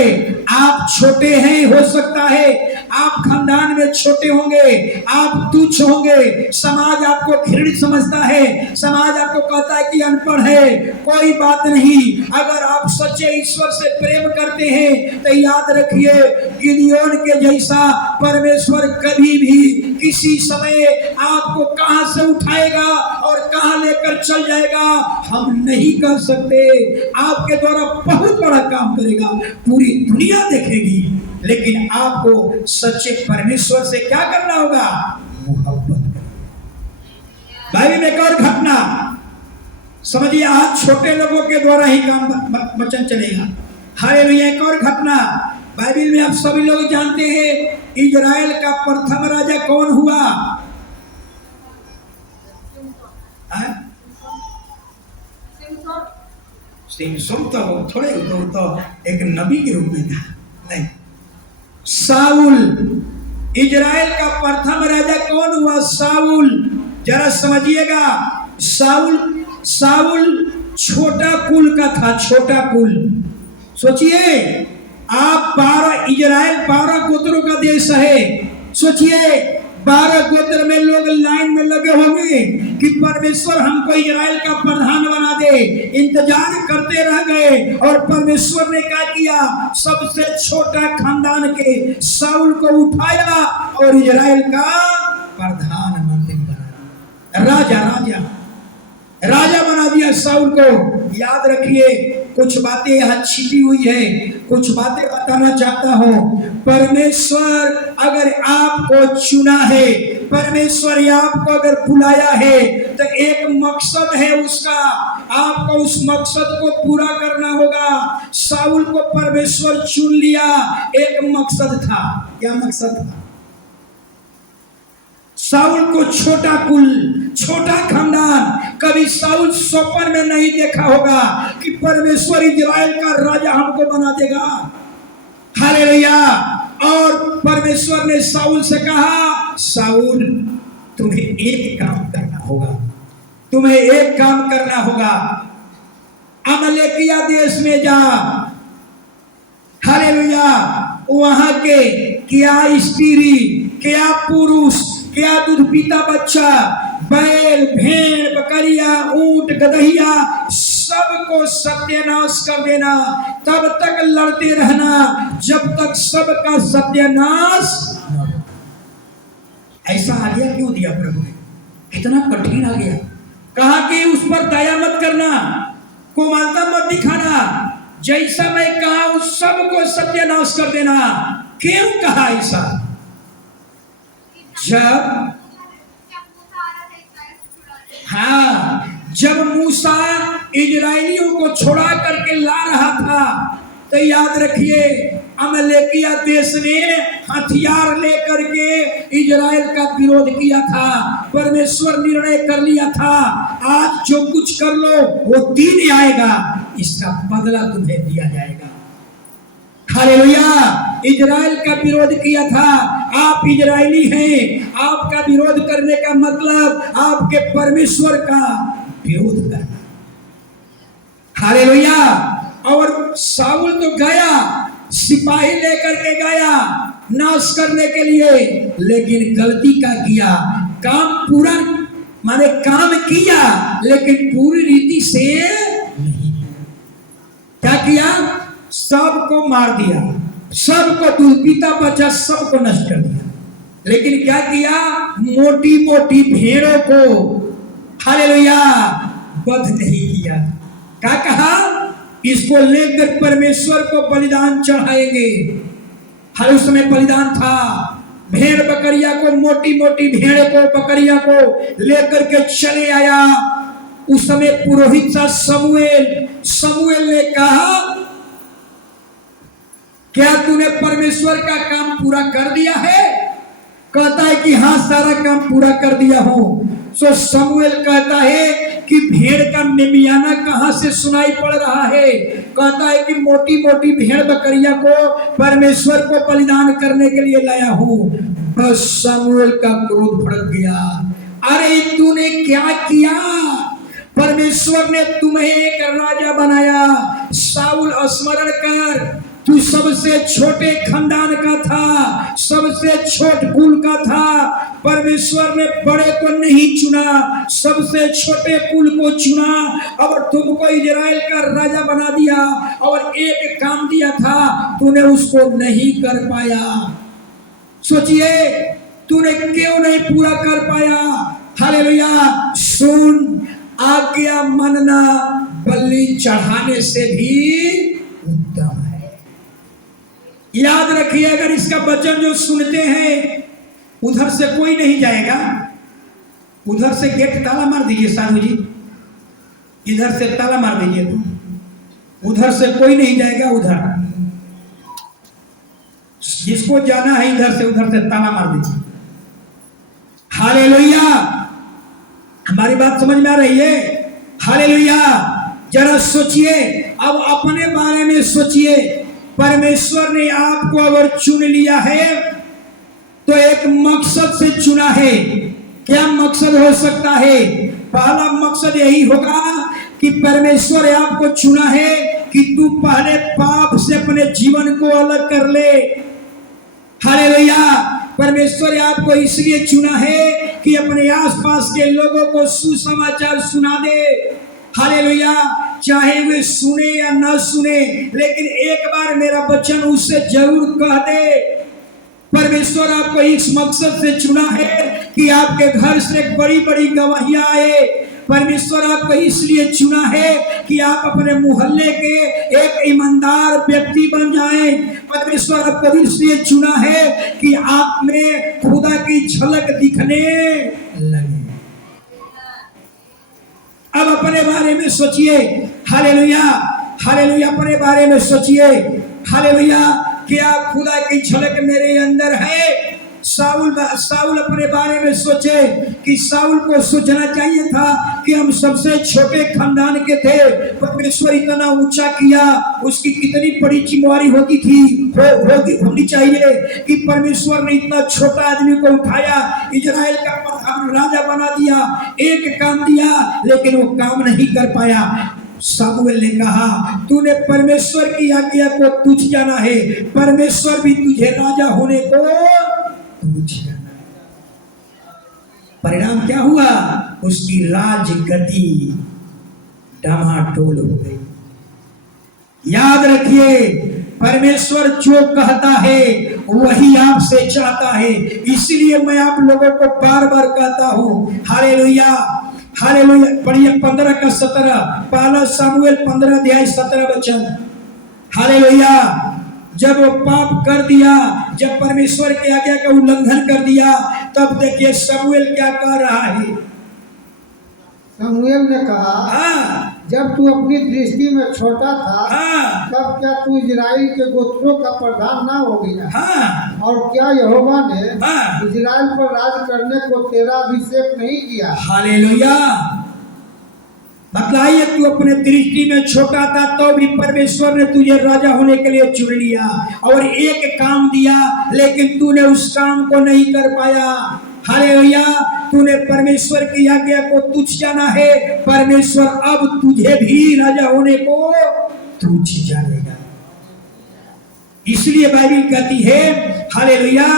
आप छोटे हैं, हो सकता है आप खानदान में छोटे होंगे, आप तुच्छ होंगे, समाज आपको घृणित समझता है, समाज आपको कहता है कि अनपढ़ है। कोई बात नहीं, अगर आप सच्चे ईश्वर से प्रेम करते हैं तो याद रखिए, गिदियोन के जैसा परमेश्वर कभी भी किसी समय आपको कहां से उठाएगा और कहां लेकर चल जाएगा हम नहीं कर सकते। आपके द्वारा बहुत बड़ा काम करेगा, पूरी दुनिया देखेगी, लेकिन आपको सच्चे परमेश्वर से क्या करना होगा? मोहब्बत। बाइबल में एक और घटना समझिए, आज छोटे लोगों के द्वारा ही काम वचन चलेगा। हालेलुया। एक और घटना बाइबल में आप सभी लोग जानते हैं, इजराइल का प्रथम राजा कौन हुआ? सिमसोन तो थोड़े तो एक नबी के रूप में था, नहीं। साउल, इजराइल का प्रथम राजा कौन हुआ? साउल। जरा समझिएगा, साउल छोटा कुल का था, छोटा कुल। सोचिए आप, 12 गोत्रों का देश है। सोचिए 12 गोत्र में लोग लाइन में लगे होंगे कि परमेश्वर हमको इजराइल का प्रधान बना दे। इंतजार करते रह गए और परमेश्वर ने क्या किया? सबसे छोटा खानदान के साउल को उठाया और इजराइल का प्रधानमंत्री बना, राजा बना दिया साउल को। याद रखिए, कुछ बातें यहाँ छिपी हुई है, कुछ बातें बताना चाहता हूँ। परमेश्वर अगर आपको चुना है, परमेश्वर आपको अगर बुलाया है, तो एक मकसद है उसका, आपको उस मकसद को पूरा करना होगा। साउल को परमेश्वर चुन लिया, एक मकसद था। क्या मकसद था? साउल को छोटा कुल, छोटा खानदान, कभी साउल स्वप्न में नहीं देखा होगा कि परमेश्वर इजराइल का राजा हमको बना देगा। हालेलुया। और परमेश्वर ने साउल से कहा, साउल तुम्हें एक काम करना होगा, तुम्हें एक काम करना होगा, अमलेकिया देश में जा। हालेलुया। वहां के क्या स्त्री, क्या पुरुष, क्या दूध पीता बच्चा, बैल, भेड़, बकरिया, ऊंट, गदहिया, सबको सत्यानाश कर देना। तब तक लड़ते रहना जब तक सबका सत्यानाश। ऐसा आज्ञा क्यों दिया प्रभु ने? कितना कठिन आ गया। कहा कि उस पर दया मत करना, कोमलता मत दिखाना, जैसा मैं कहा उस सबको सत्यानाश कर देना। क्यों कहा ऐसा? जब मूसा इजराइलियों को छोड़ा करके ला रहा था, तो याद रखिए अमलेकिया देश ने हथियार लेकर के इजराइल का विरोध किया था। परमेश्वर निर्णय कर लिया था, आज जो कुछ कर लो वो दिन आएगा, इसका बदला तुम्हें दिया जाएगा। हालेलुया। इजराइल का विरोध किया था। आप इजरायली हैं, आपका विरोध करने का मतलब आपके परमेश्वर का विरोध करना। हालेलुया। और साउल तो गया, सिपाही लेकर के गया नाश करने के लिए, लेकिन गलती का किया, काम पूरा माने काम किया लेकिन पूरी रीति से नहीं। क्या किया? सबको मार दिया, सबको दूध पीता बच्चा सबको नष्ट कर दिया। लेकिन क्या किया? मोटी मोटी भेड़ों को, हालेलुया, वध नहीं किया। क्या कहा? इसको लेकर परमेश्वर को बलिदान चढ़ाएंगे। हर उस समय बलिदान था। भेड़ बकरिया को, मोटी मोटी भेड़ को, बकरिया को लेकर के चले आया। उस समय पुरोहित था समूएल ने कहा, क्या तूने परमेश्वर का काम पूरा कर दिया है? कहता है कि हाँ, सारा काम पूरा कर दिया हूं। सो समूएल कहता है कि भेड़ का मिमियाना कहां से सुनाई पड़ रहा है? कहता है कि मोटी मोटी भेड़ बकरिया को परमेश्वर को बलिदान करने के लिए लाया हूं। बस समूएल का क्रोध भड़क गया। अरे तूने क्या किया? परमेश्वर ने तुम्हें एक राजा बनाया। साउल स्मरण कर, तू सबसे छोटे खानदान का था, सबसे छोट कुल का था। परमेश्वर ने बड़े को नहीं चुना, सबसे छोटे कुल को चुना और तुमको इजराइल का राजा बना दिया। और एक काम दिया था, तूने उसको नहीं कर पाया। सोचिए तूने क्यों नहीं पूरा कर पाया। हालेलुया। सुन, आज्ञा मानना बलि चढ़ाने से भी उत्तम है। याद रखिए, अगर इसका वचन जो सुनते हैं, उधर से कोई नहीं जाएगा। उधर से गेट ताला मार दीजिए साधु जी, इधर से ताला मार दीजिए, तो उधर से कोई नहीं जाएगा। उधर जिसको जाना है इधर से, उधर से ताला मार दीजिए। हालेलुया। हमारी बात समझ में आ रही है? हालेलुया। जरा सोचिए, अब अपने बारे में सोचिए। परमेश्वर ने आपको अगर चुन लिया है तो एक मकसद से चुना है। क्या मकसद हो सकता है? पहला मकसद यही होगा कि परमेश्वर ने आपको चुना है कि तू पहले पाप से अपने जीवन को अलग कर ले। हालेलुया। परमेश्वर ने आपको इसलिए चुना है कि अपने आसपास के लोगों को सुसमाचार सुना दे। हालेलुया। चाहे वे सुने या न सुने, लेकिन एक बार मेरा वचन उससे जरूर कह दे। परमेश्वर आपको इस मकसद से चुना है कि आपके घर से बड़ी बड़ी गवाहियां आए। परमेश्वर आपको इसलिए चुना है कि आप अपने मोहल्ले के एक ईमानदार व्यक्ति बन जाएं। परमेश्वर आपको इसलिए चुना है कि आप में खुदा की झलक दिखने लगे। अब अपने बारे में सोचिए। हालेलुया। हालेलुया। अपने बारे में सोचिए। हालेलुया। क्या खुदा की झलक मेरे अंदर है? साउल अपने बारे में सोचे कि साउल को सोचना चाहिए था कि हम सबसे छोटे खानदान के थे, परमेश्वर इतना ऊंचा किया, उसकी कितनी बड़ी जिम्मेवारी होती थी होनी चाहिए कि परमेश्वर ने इतना छोटा आदमी को उठाया, इजराइल का राजा बना दिया, एक काम दिया लेकिन वो काम नहीं कर पाया। सामुएल ने कहा तूने परमेश्वर की आज्ञा को तुझ जाना है, परमेश्वर भी तुझे राजा होने को तुझ जाना है। परिणाम क्या हुआ? उसकी राजगद्दी डामाडोल हो गई। याद रखिए, परमेश्वर जो कहता है वही आपसे चाहता है, इसलिए मैं आप लोगों को बार बार कहता हूं हालेलुया, हालेलुया। पढ़िए 15 का 17, पहला सामुएल 15 अध्याय 17 वचन। हालेलुया। जब वो पाप कर दिया, जब परमेश्वर की आज्ञा का उल्लंघन कर दिया, तब देखिए सामुएल क्या कह रहा है। शमूएल ने कहा, हाँ, जब तू अपनी दृष्टि में छोटा था, हाँ, तब क्या तू इजराइल के गोत्रों का प्रधान ना हो गया? हाँ, और क्या यहोवा ने हाँ। इजराइल पर राज करने को तेरा अभिषेक नहीं किया? हालेलुया। बतलाइए, तू अपने दृष्टि में छोटा था तो भी परमेश्वर ने तुझे राजा होने के लिए चुन लिया और एक काम दिया, लेकिन तूने उस काम को नहीं कर पाया। हालेलुया। तूने परमेश्वर की आज्ञा को तुझ जाना है, परमेश्वर अब तुझे भी राजा होने को तुझ जानेगा। इसलिए बाइबल कहती है हालेलुया,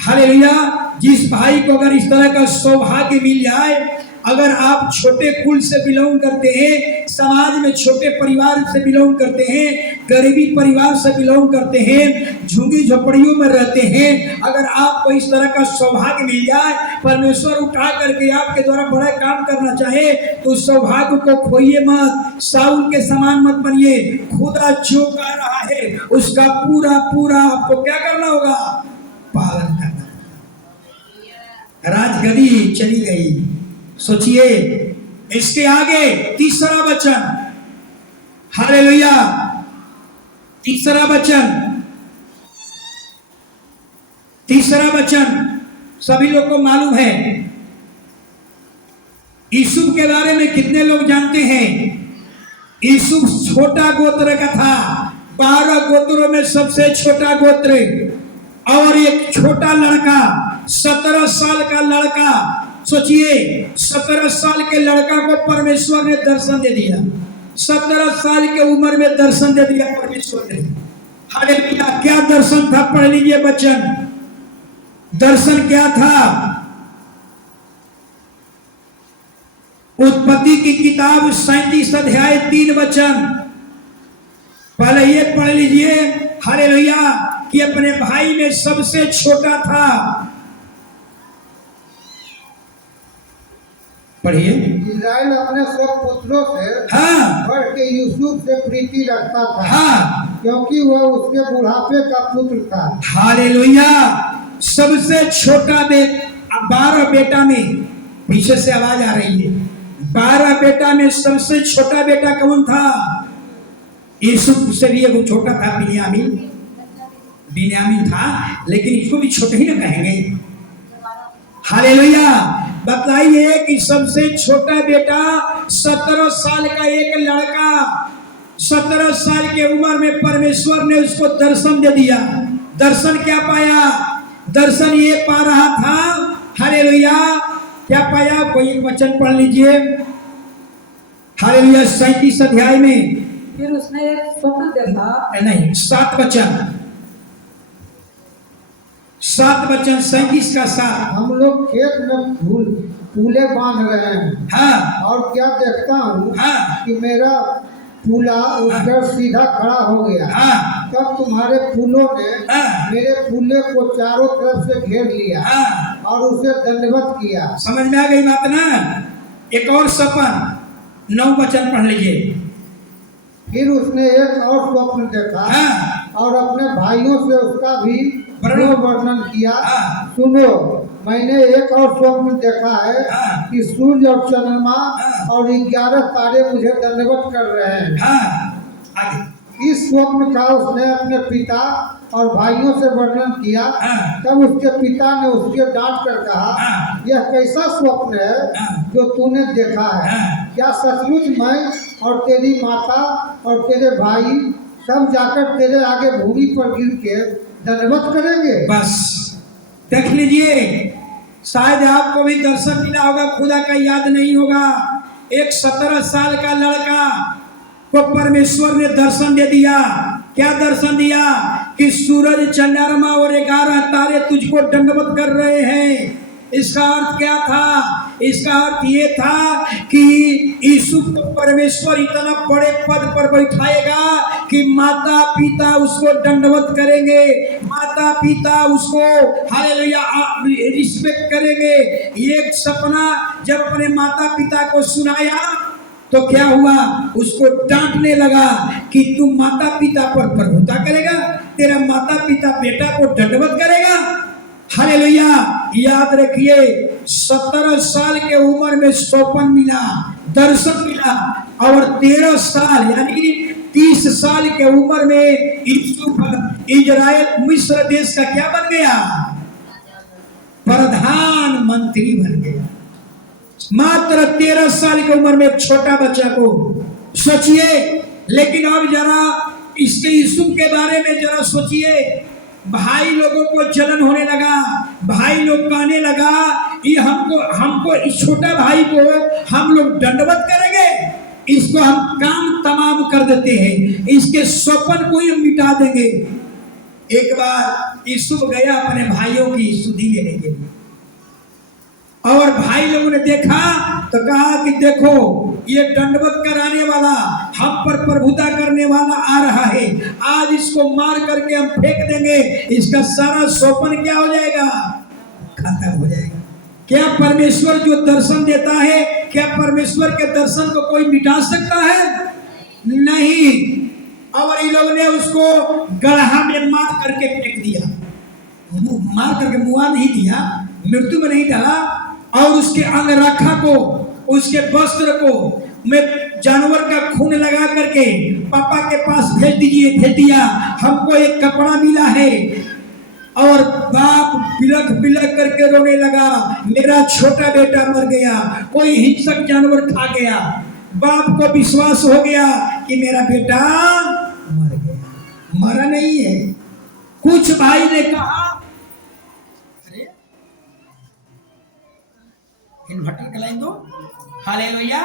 हालेलुया, जिस भाई को अगर इस तरह का सौभाग्य मिल जाए, अगर आप छोटे कुल से बिलोंग करते हैं, समाज में छोटे परिवार से बिलोंग करते हैं, गरीबी परिवार से बिलोंग करते हैं, झुग्गी झोपड़ियों में रहते हैं, अगर आपको इस तरह का सौभाग्य मिल जाए, परमेश्वर उठा करके आपके द्वारा बड़ा काम करना चाहे, तो उस सौभाग्य को खोइए मत, साउल के समान मत बनिए। खुदा जो कर रहा है उसका पूरा पूरा आपको क्या करना होगा? पालन करना। राजगद्दी चली गई। सोचिए, इसके आगे तीसरा वचन, हालेलुया, तीसरा वचन, तीसरा वचन सभी लोग को मालूम है। यूसुफ के बारे में कितने लोग जानते हैं? यूसुफ छोटा गोत्र का था, 12 गोत्रों में सबसे छोटा गोत्र, और एक छोटा लड़का, 17 साल का लड़का। सोचिए, 17 साल के लड़का को परमेश्वर ने दर्शन दे दिया, 17 साल के उम्र में दर्शन दे दिया परमेश्वर ने। हालेलुया। क्या दर्शन था? पढ़ लीजिए वचन। दर्शन क्या था? उत्पत्ति की किताब 37 अध्याय 3 वचन। पहले ये पढ़ लीजिए हालेलुया, कि अपने भाई में सबसे छोटा था। पढ़िए। इजराइल अपने सब पुत्रों से हाँ, बढ़ के यूसुफ से प्रीति रखता था, हाँ, क्योंकि वह उसके बुढ़ापे का पुत्र था। हालेलुया। सबसे छोटा 12 बेटा में, पीछे से आवाज आ रही है, 12 बेटा में सबसे छोटा बेटा कौन था? यूसुफ से भी वो छोटा था, बिन्यामीन था, लेकिन इसको भी छोटे ही ना कहेंगे। हालेलुया। बताइए कि सबसे छोटा बेटा 17 साल का एक लड़का, 17 साल के उम्र में परमेश्वर ने उसको दर्शन दे दिया। दर्शन क्या पाया? दर्शन ये पा रहा था, हालेलुया, क्या पाया? कोई एक वचन पढ़ लीजिए। हालेलुया, 37 अध्याय में। फिर उसने एक स्वप्न देखा। नहीं, 7 वचन, 7 वचन, 37 का 7। हम लोग खेत में फूले बांध रहे हैं, हाँ, और क्या देखता हूँ हाँ, कि मेरा फूला उठकर सीधा खड़ा हो गया। हाँ, तब तुम्हारे फूलों ने हाँ, मेरे फूले को चारों तरफ से घेर लिया हाँ। और उसे दंडवत किया। समझ में आ गई बात ना? एक और सपन, 9 वचन पढ़ लीजिए। फिर उसने एक और स्वप्न देखा, हाँ, और अपने भाइयों से उसका भी वर्णन किया। हाँ, सुनो, मैंने एक और स्वप्न देखा है हाँ, कि सूर्य और चंद्रमा हाँ, और 11 तारे मुझे दंडवत कर रहे हैं। हाँ। आगे इस स्वप्न का उसने अपने पिता और भाइयों से वर्णन किया। हाँ। तब उसके पिता ने उसके डांट कर कहा, हाँ। यह कैसा स्वप्न है हाँ। जो तूने देखा है? हाँ। क्या सचमुच मैं और तेरी माता और तेरे भाई सब जाकर तेरे आगे भूमि पर गिर के दंडवत करेंगे? बस देख लीजिए, शायद आपको भी दर्शन मिला होगा, खुदा का याद नहीं होगा। एक 17 साल का लड़का को परमेश्वर ने दर्शन दे दिया। क्या दर्शन दिया? कि सूरज, चंद्रमा और 11 तारे तुझको दंडवत कर रहे हैं। इसका अर्थ क्या था? इसका अर्थ ये था कि यीशु को परमेश्वर इतना बड़े पद पर बैठाएगा कि माता पिता उसको दंडवत करेंगे, माता पिता उसको हालेलुया रिस्पेक्ट करेंगे। एक सपना जब अपने माता पिता को सुनाया तो क्या हुआ? उसको डांटने लगा कि तू माता पिता पर प्रभुता करेगा, तेरा माता पिता बेटा को दंडवत करेगा। हालेलुया। याद रखिए, 17 साल के उम्र में सोपन मिला, दर्शन मिला, और 13 साल यानी 30 साल के उम्र में इजराइल मिस्र देश का क्या बन गया? प्रधानमंत्री बन गया। मात्र 13 साल की उम्र में एक छोटा बच्चा को सोचिए। लेकिन अब जरा इसके यीशु के बारे में जरा सोचिए। भाई लोगों को जलन होने लगा, भाई लोग कहने लगा ये हमको इस छोटा भाई को हम लोग दंडवत करेंगे, इसको हम काम तमाम कर देते हैं, इसके स्वप्न को ही मिटा देंगे। एक बार यूसुफ गया अपने भाइयों की सुधि लेने के लिए, और भाई लोगों ने देखा तो कहा कि देखो ये दंडवत कराने वाला, हम पर प्रभुता करने वाला आ रहा है, आज इसको मार करके हम फेंक देंगे, इसका सारा स्वप्न क्या हो जाएगा? खत्म हो जाएगा। क्या परमेश्वर जो दर्शन देता है, क्या परमेश्वर के दर्शन को कोई मिटा सकता है? नहीं। और इन लोगों ने उसको गड्ढा में मार करके फेंक दिया, मार करके मुआ नहीं दिया, मृत्यु में नहीं डाला, और उसके अंगरखा को, उसके वस्त्र को में जानवर का खून लगा करके पापा के पास भेज दिया, हमको एक कपड़ा मिला है। और बाप बिलख बिलख करके रोने लगा, मेरा छोटा बेटा मर गया, कोई हिंसक जानवर खा गया। बाप को विश्वास हो गया कि मेरा बेटा मर गया। मरा नहीं है। कुछ भाई ने कहा, अरे इन्वर्टर का लाइन दो। हालेलुया।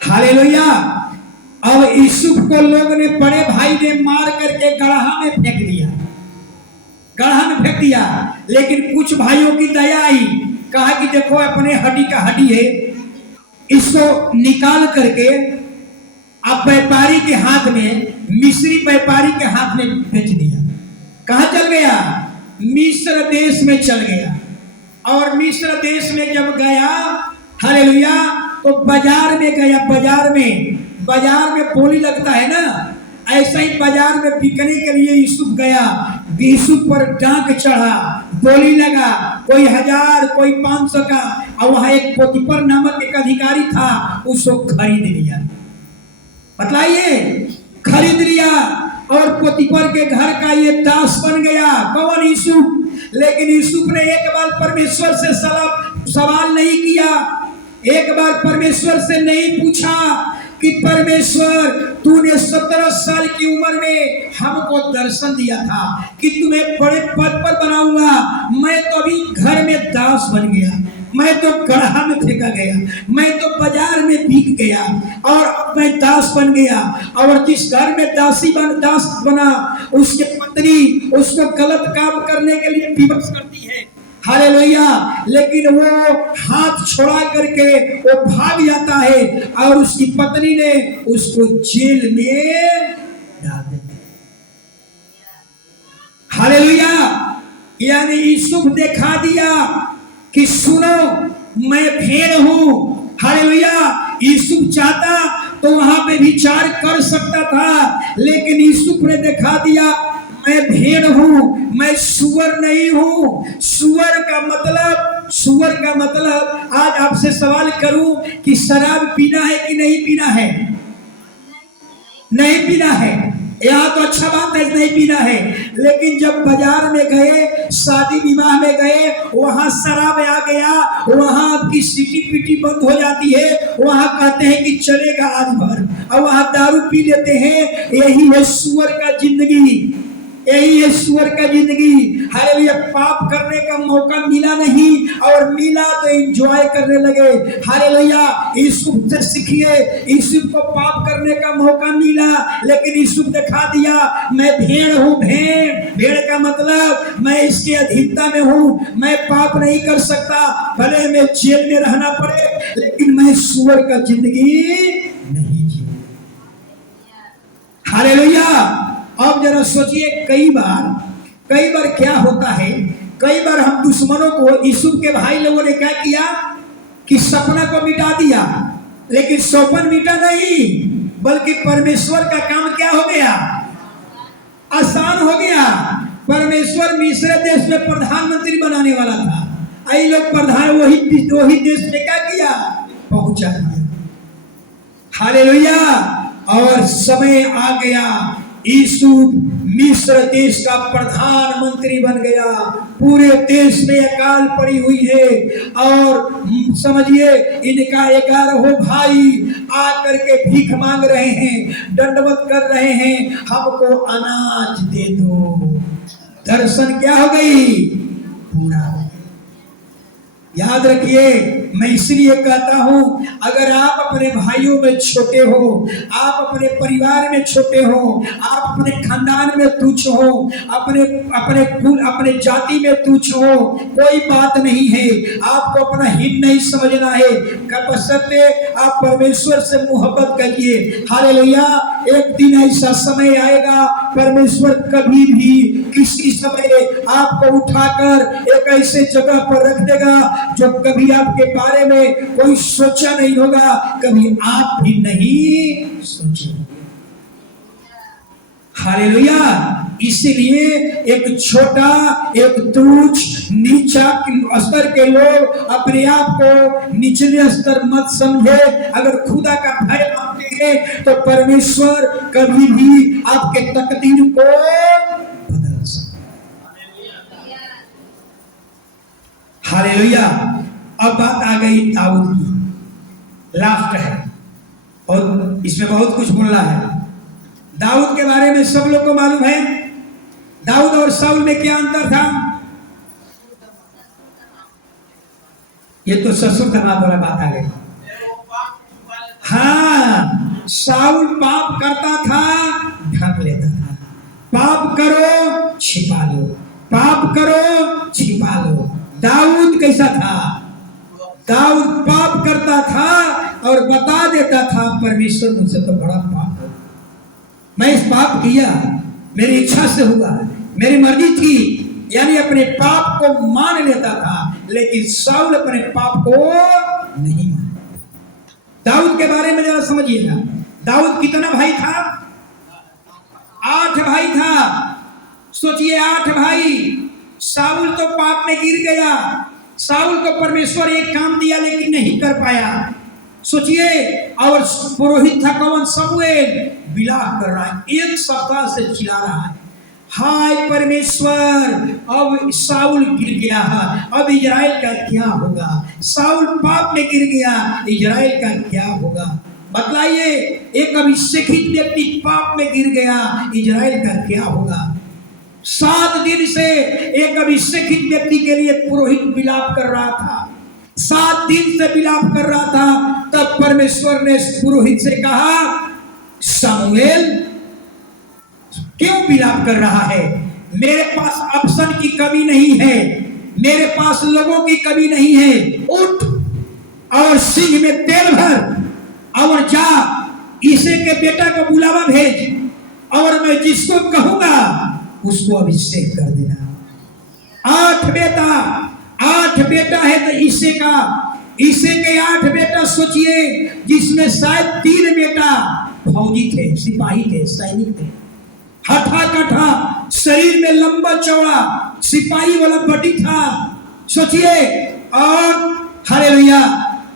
हालेलुया। अब यूसुफ को लोग ने, बड़े भाई ने मार करके गड्ढा में फेंक दिया, गड्ढा में फेंक दिया। लेकिन कुछ भाइयों की दया आई, कहा कि देखो अपने हड्डी का हड्डी है, इसको निकाल करके अब व्यापारी के हाथ में, मिस्री व्यापारी के हाथ में बेच दिया। कहाँ चल गया? मिस्र देश में चल गया। और मिस्र देश में जब गया, हालेलुया, तो बाजार में गया। बाजार में बोली लगता है ना, ऐसा ही बाजार में बिकने के लिए यूसुफ गया। यूसुफ पर डांक चढ़ा, बोली लगा, कोई 1000 कोई 500 का, और वहां एक पोतीफर नामक एक अधिकारी था, उसको खरीद लिया। बतलाइए, खरीद लिया और पोतीफर के घर का ये दास बन गया। कौन? यूसुफ। लेकिन यूसुफ ने एक बार परमेश्वर से सवाल नहीं किया, एक बार परमेश्वर से नहीं पूछा कि परमेश्वर तूने 17 साल की उम्र में हमको दर्शन दिया था कि तुम्हें बड़े पद पर बनाऊंगा, मैं तो अभी घर में दास बन गया, मैं तो गड्ढा में फेंका गया, मैं तो बाजार में बिक गया, और मैं दास बन गया। और जिस घर में दास बना, उसके पत्नी उसको गलत काम करने के लिए विवश करती है। हालेलुया। लेकिन वो हाथ छोड़ा करके वो भाग जाता है, और उसकी पत्नी ने उसको जेल में डाल दिया। हालेलुया। यानी यूसुफ दिखा दिया कि सुनो, मैं भेड़ हूं। हालेलुया। यूसुफ चाहता तो वहां पे विचार कर सकता था, लेकिन यूसुफ ने दिखा दिया, मैं भेड़ हूं, मैं सुअर नहीं हूं। सुअर का मतलब सुअर का मतलब आज आपसे सवाल करूं कि शराब पीना है कि नहीं पीना है? नहीं पीना है। यहाँ तो अच्छा बात है नहीं पीना है, लेकिन जब बाजार में गए, शादी विवाह में गए, वहां शराब आ गया, वहां आपकी सीटी पीटी बंद हो जाती है, वहां कहते हैं कि चलेगा आज भर, और वहां दारू पी लेते हैं। यही है सुअर का जिंदगी, यही है सुअर का जिंदगी। हालेलुया। पाप करने का मौका मिला नहीं, और मिला तो एंजॉय करने लगे। हालेलुया। यूसुफ से सीखिए, यूसुफ को पाप करने का मौका मिला, लेकिन यूसुफ दिखा दिया मैं भेड़ हूँ। भेड़ का मतलब मैं इसके अधीनता में हूँ, मैं पाप नहीं कर सकता, भले मैं जेल में रहना पड़े, लेकिन मैं सुअर का जिंदगी नहीं जी। हालेलुया। अब जरा सोचिए, कई बार क्या होता है, कई बार हम दुश्मनों को, यूसुफ के भाई लोगों ने क्या किया कि सपना को मिटा दिया, लेकिन सपन मिटा नहीं, बल्कि परमेश्वर का काम क्या हो गया? आसान हो गया। परमेश्वर मिस्र देश में प्रधानमंत्री बनाने वाला था, आई लोग प्रधान वही देश में क्या किया? पहुंचा दिया। हालेलुया। और समय आ गया, यूसुफ मिस्र देश का प्रधानमंत्री बन गया। पूरे देश में अकाल पड़ी हुई है, और समझिए इनका 11 भाई आकर के भीख मांग रहे हैं, दंडवत कर रहे हैं, हमको अनाज दे दो। दर्शन क्या हो गई? पूरा हो गया। याद रखिए, मैं इसलिए कहता हूं, अगर आप अपने भाइयों में छोटे हो, आप अपने परिवार में छोटे हो, आप अपने खानदान में तुच्छ हो, अपने कुल, अपने जाति में तुच्छ हो, कोई बात नहीं है। आपको अपना हित नहीं समझना है, बशर्ते आप परमेश्वर से मोहब्बत करिए। हालेलुया। एक दिन ऐसा समय आएगा, परमेश्वर कभी भी किसी समय आपको उठाकर एक ऐसे जगह पर रख देगा जो कभी आपके बारे में कोई सोचा नहीं होगा, कभी आप भी नहीं सोचे। हालेलुया। इसीलिए एक छोटा, एक तुच्छ, नीचा स्तर के लोग अपने आप को निचले स्तर मत समझे। अगर खुदा का भय मानते हैं तो परमेश्वर कभी भी आपके तकदीर को बदल सकता है। हालेलुया। अब बात आ गई दाऊद की, लास्ट है, और इसमें बहुत कुछ बोलना है। दाऊद के बारे में सब लोग को मालूम है, दाऊद और शाऊल में क्या अंतर था? ये तो ससुर दामाद वाला बात आ गई। हाँ, शाऊल पाप करता था, ढक लेता था। पाप करो छिपा लो, पाप करो छिपा लो। दाऊद कैसा था? दाऊद पाप करता था और बता देता था, परमेश्वर मुझसे तो बड़ा पाप हो, मैं इस पाप किया, मेरी इच्छा से हुआ, मेरी मर्जी थी, यानी अपने पाप को मान लेता था। लेकिन शाऊल अपने पाप को नहीं माना। दाऊद के बारे में जरा समझिएगा, दाऊद कितना भाई था? 8 भाई था। सोचिए, 8 भाई। शाऊल तो पाप में गिर गया, शाऊल को परमेश्वर एक काम दिया लेकिन नहीं कर पाया। सोचिए, और पुरोहित था कौन? शमूएल। विलाप कर रहा है, 1 सप्ताह से चिल्ला रहा है, हाय परमेश्वर, अब शाऊल गिर गया है, अब इजराइल का क्या होगा? शाऊल पाप में गिर गया, इजराइल का क्या होगा? बतलाइए, एक अभिषेकित व्यक्ति पाप में गिर गया, इजराइल का क्या होगा? 7 दिन से एक अभिषेकित व्यक्ति के लिए पुरोहित विलाप कर रहा था, 7 दिन से विलाप कर रहा था। तब परमेश्वर ने पुरोहित से कहा, शमूएल क्यों विलाप कर रहा है? मेरे पास ऑप्शन की कमी नहीं है, मेरे पास लोगों की कमी नहीं है। उठ और सिंह में तेल भर और जा, ईसे के बेटा को बुलावा भेज, और मैं जिसको कहूंगा उसको अभिषेक कर देना। 8 बेटा है तो ईसे के 8 बेटा। सोचिए, जिसमें शायद 3 बेटा फौजी थे, सिपाही थे, सैनिक थे, हठा कठा, शरीर में लंबा चौड़ा सिपाही वाला बॉडी था, सोचिए। और हालेलुया,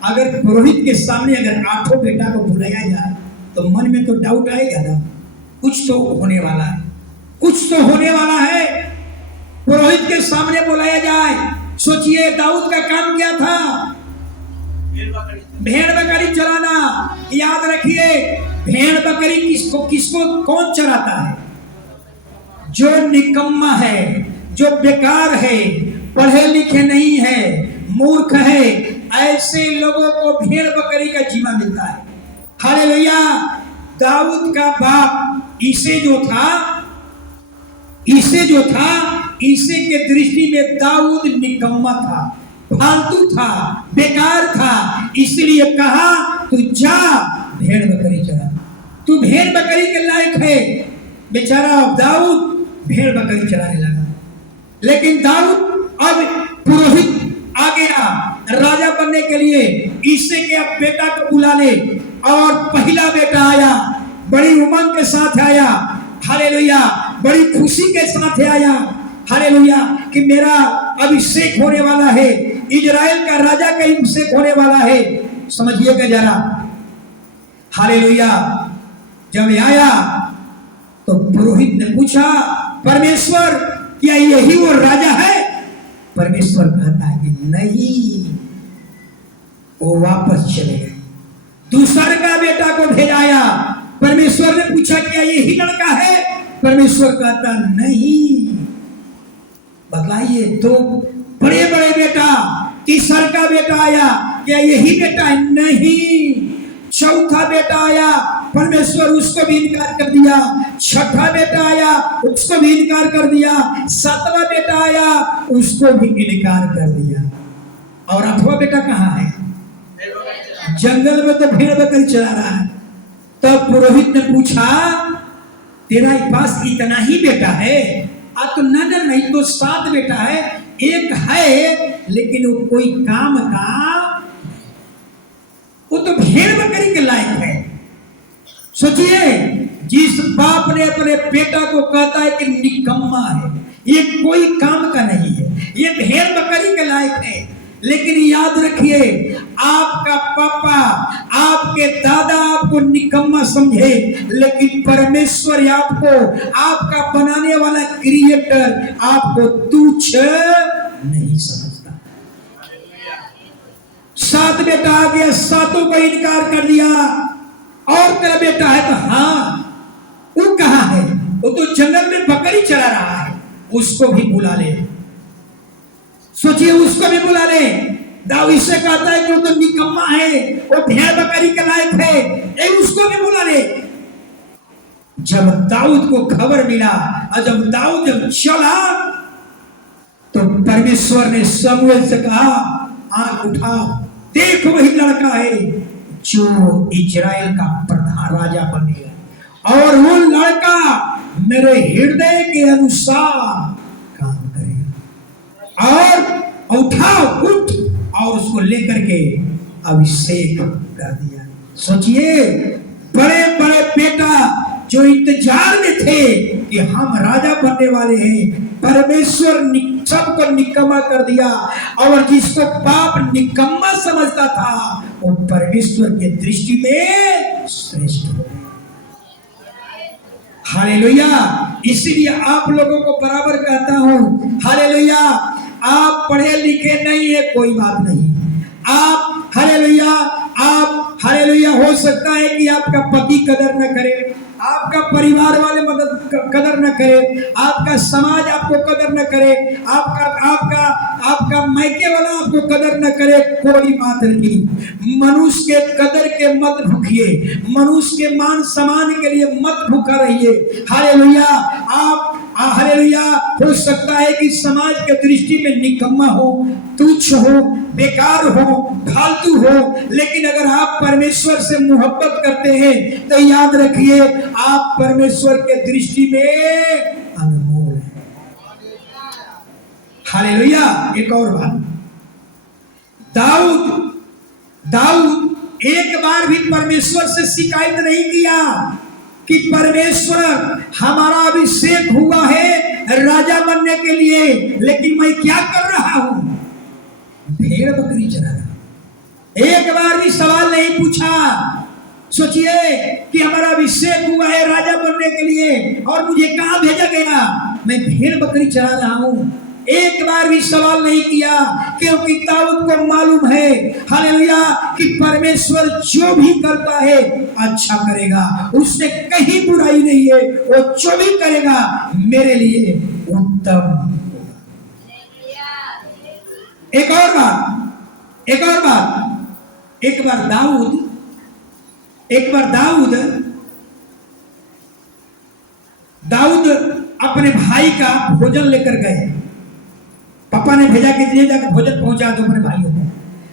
अगर पुरोहित के सामने अगर 8 बेटा को बुलाया जाए तो मन में तो डाउट आएगा ना, कुछ तो होने वाला है, कुछ तो होने वाला है। पुरोहित के सामने बुलाया जाए। सोचिए दाऊद का काम क्या था? भेड़ बकरी चराना। याद रखिए, भेड़ बकरी किसको किसको कौन चराता है? जो निकम्मा है, जो बेकार है, पढ़े लिखे नहीं है, मूर्ख है, ऐसे लोगों को भेड़ बकरी का जीवा मिलता है। हालेलुया। दाऊद का बाप ईसे जो था, ईसे के दृष्टि में दाऊद निकम्मा था, फालतू था, बेकार था। इसलिए कहा तू जा भेड़ बकरी चरा, तू भेड़ बकरी के लायक है। बेचारा दाऊद भेड़ बकरी चराने लगा। लेकिन दाऊद अब पुरोहित आ गया राजा बनने के लिए। ईसे के अब बेटा को बुला ले, और पहला बेटा आया, बड़ी उमंग के साथ आया। हालेलुया, बड़ी खुशी के साथ आया। हालेलुया, कि मेरा अभिषेक होने वाला है, इजराइल का राजा का अभिषेक होने वाला है। समझिएगा जरा। हालेलुया, जब आया तो पुरोहित ने पूछा, परमेश्वर क्या यही वो राजा है? परमेश्वर कहता है कि नहीं, वो वापस चले गए। दूसरे का बेटा को भेजाया। परमेश्वर ने पूछा क्या यही लड़का है? परमेश्वर कहता नहीं। बतलाइए, तो बड़े बड़े बेटा, तीसरा का बेटा आया, क्या यही बेटा है? नहीं। चौथा बेटा आया, परमेश्वर उसको भी इनकार कर दिया। छठा बेटा आया, उसको भी इनकार कर दिया। सातवां बेटा आया, उसको भी इनकार कर दिया। और 8वां बेटा कहाँ है? जंगल में तो भेड़ बकरी चला रहा है। तब पुरोहित ने पूछा, तेरा पास इतना ही बेटा है? तो नहीं तो 7 बेटा है, एक है लेकिन वो कोई काम का, वो तो भेड़ बकरी के लायक है। सोचिए, जिस बाप ने अपने बेटा को कहता है कि निकम्मा है, ये कोई काम का नहीं है, ये भेड़ बकरी के लायक है। लेकिन याद रखिए, आपका पापा, आपके दादा आपको निकम्मा समझे, लेकिन परमेश्वर आपको, आपका बनाने वाला क्रिएटर आपको तुच्छ नहीं समझता। 7 बेटा आ गया, 7 को इनकार कर दिया। और तेरा बेटा है? तो हाँ। वो कहाँ है? वो तो जंगल में बकरी चला रहा है, उसको भी बुला ले। सोचिए, उसको भी बुला ले। दाऊद से कहता है कि वो तो निकम्मा है, वो भेड़ बकरी के लायक है, उसको भी बुला ले। जब दाऊद को खबर मिला और जब दाऊद चला तो परमेश्वर ने शमूएल से कहा, आंख उठाओ, देख वही लड़का है जो इजराइल का प्रधान राजा बनेगा, और वो लड़का मेरे हृदय के अनुसार काम करेगा। और उठाओ, उठ, और उसको लेकर के अभिषेक कर दिया। सोचिए, बड़े बड़े बेटा जो इंतजार में थे कि हम राजा बनने वाले हैं, परमेश्वर सबको निकम्मा कर दिया। और जिसको बाप निकम्मा समझता था, वो परमेश्वर के दृष्टि में श्रेष्ठ हो गया। हालेलुया। इसीलिए आप लोगों को बराबर कहता हूं, हालेलुया, आप पढ़े लिखे नहीं है, कोई बात नहीं। आप हालेलुया, आप हालेलुया, हो सकता है कि आपका पति कदर न करे, आपका परिवार वाले मदद कदर न करे, आपका समाज आपको कदर न करे, आपका मायके वाला आपको कदर न करे, कोई बात नहीं। मनुष्य के कदर के मत भूखिए, मनुष्य के मान सम्मान के लिए मत भूखा रहिए। हालेलुया। आप हालेलुया, हो सकता है कि समाज के दृष्टि में निकम्मा हो, तुच्छ हो, बेकार हो, फालतू हो, लेकिन अगर आप परमेश्वर से मोहब्बत करते हैं तो याद रखिए, आप परमेश्वर के दृष्टि में अनमोल हैं। हालेलुया। एक और बात, दाऊद एक बार भी परमेश्वर से शिकायत नहीं किया कि परमेश्वर हमारा अभिषेक हुआ है राजा बनने के लिए, लेकिन मैं क्या कर रहा हूं? भेड़ बकरी चरा रहा, एक बार भी सवाल नहीं पूछा। सोचिए कि हमारा अभिषेक हुआ है राजा बनने के लिए और मुझे कहां भेजा गया, मैं भेड़ बकरी चरा रहा हूं। एक बार भी सवाल नहीं किया, क्योंकि दाऊद को मालूम है, हालेलुया, कि परमेश्वर जो भी करता है अच्छा करेगा, उसने कहीं बुराई नहीं है, वो जो भी करेगा मेरे लिए उत्तम होगा। एक और बात, एक बार दाऊद अपने भाई का भोजन लेकर गए। पापा ने भेजा कि ले जाकर भोजन पहुंचा दो अपने भाइयों को।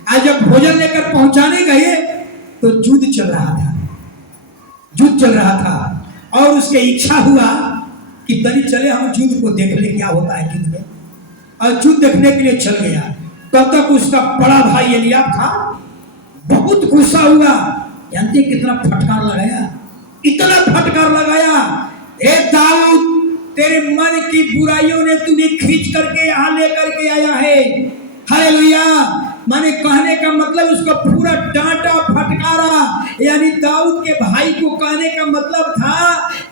आज जब भोजन लेकर पहुंचाने गए तो युद्ध चल रहा था और उसके इच्छा हुआ कि तनी चले हम युद्ध को देख ले क्या होता है युद्ध में, और युद्ध देखने के लिए चल गया। तब तक उसका बड़ा भाई एलियाब था, बहुत गुस्सा हुआ। जानते कितना फटकार लगाया, इतना फटकार लगाया, ए दाऊद, तेरे मन की बुराइयों ने तुम्हें खींच करके यहाँ लेकर के आया है। हालेलुया, माने कहने का मतलब उसको पूरा डांटा फटकारा। यानी दाऊद के भाई को कहने का मतलब था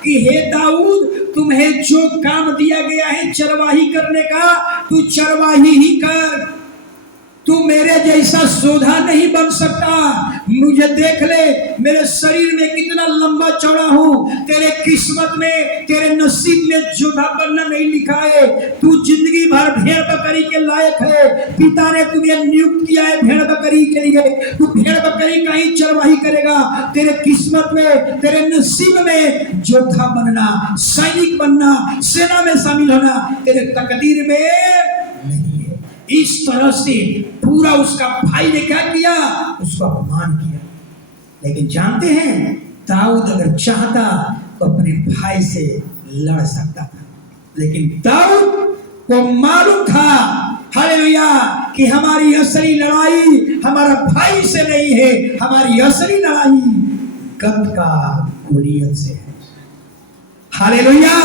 कि हे दाऊद, तुम्हें जो काम दिया गया है चरवाही करने का, तू चरवाही ही कर, तू मेरे जैसा सोधा नहीं बन सकता। मुझे देख ले, मेरे शरीर में कितना लंबा चौड़ा हूं, तेरे किस्मत में, तेरे नसीब में जोधा बनना नहीं लिखा है। तू जिंदगी भर भेड़ बकरी के लायक है, पिता ने तुम्हें नियुक्त किया है भेड़ बकरी के लिए, तू भेड़ बकरी का ही चरवाही करेगा। तेरे किस्मत में, तेरे नसीब में जोधा बनना, सैनिक बनना, सेना में शामिल होना तेरे तकदीर में नहीं है। इस तरह से पूरा उसका भाई ने क्या किया, उसको अपमान किया। लेकिन जानते हैं, दाऊद अगर चाहता तो अपने भाई से लड़ सकता था, लेकिन दाऊद को मालूम था, हालेलुया, कि हमारी असली लड़ाई हमारा भाई से नहीं है, हमारी असली लड़ाई गद का गोलियत से है। हालेलुया,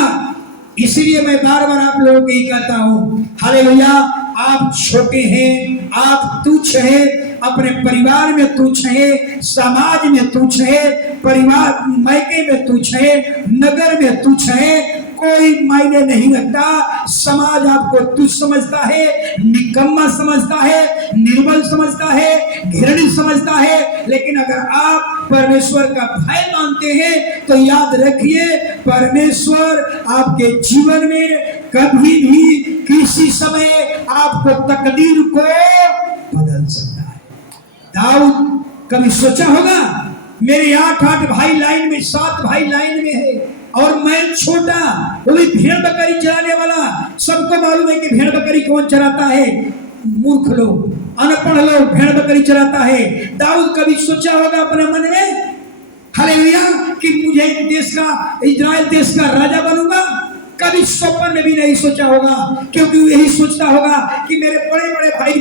इसलिए मैं बार बार आप लोगों को ही कहता हूं, हालेलुया, आप छोटे हैं, आप तुच्छ हैं, अपने परिवार में तुच्छ हैं, समाज में तुच्छ हैं, परिवार मायके में तुच्छ हैं, नगर में तुच्छ हैं, कोई मायने नहीं रखता। समाज आपको तुच्छ समझता है, निकम्मा समझता है, निर्बल समझता है, घृणित समझता है। लेकिन अगर आप परमेश्वर का भय मानते हैं तो याद रखिए, परमेश्वर आपके जीवन में कभी भी किसी समय आपको तकदीर को बदल सकता है। दाऊद कभी सोचा होगा, मेरे 8 भाई लाइन में, 7 भाई लाइन में है और मैं छोटा, वो भी भेड़ बकरी चराने वाला। सबको मालूम है कि भेड़ बकरी कौन चराता है, मूर्ख लोग, अनपढ़ लोग भेड़ बकरी चराता है। दाऊद कभी सोचा होगा अपने मन में, हालेलुया, कि मुझे देश का, इजराइल देश का राजा बनूंगा? कभी स्वप्न में भी नहीं सोचा होगा, क्योंकि यही सोचता होगा कि मेरे बड़े बड़े भाई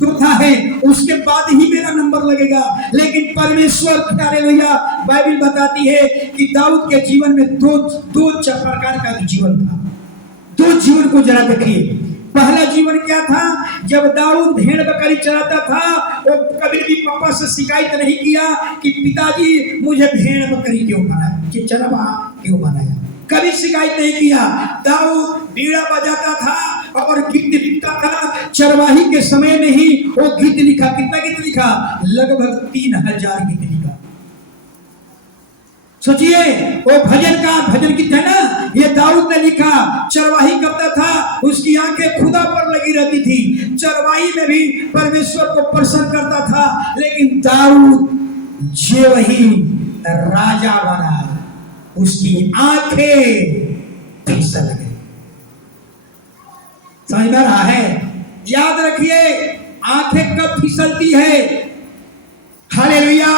योद्धा है, उसके बाद ही मेरा नंबर लगेगा। लेकिन परमेश्वर, हालेलुया, बाइबल बताती है कि दाऊद के जीवन में दो प्रकार का जीवन था। 2 जीवन को जरा देखिए। पहला जीवन क्या था, जब दाऊद भेड़ बकरी चराता था, वो कभी भी पापा से शिकायत नहीं किया कि पिताजी मुझे भेड़ बकरी क्यों बनाया, कि चरवा क्यों बनाया, कभी शिकायत नहीं किया। दाऊद बीड़ा बजाता था और गीत लिखता था। चरवाही के समय में ही वो गीत लिखा। कितना गीत लिखा? लगभग 3000 गीत लिखा। सोचिए, वो भजन गीत है ना, ये दाऊद ने लिखा। चरवाही करता था, उसकी आंखें खुदा पर लगी रहती थी, चरवाही में भी परमेश्वर को प्रसन्न करता था। लेकिन दाऊद जे वही राजा बना, उसकी आंखें फिसल गई। समझ में रहा है? याद रखिए, आंखें कब फिसलती है? हालेलुया,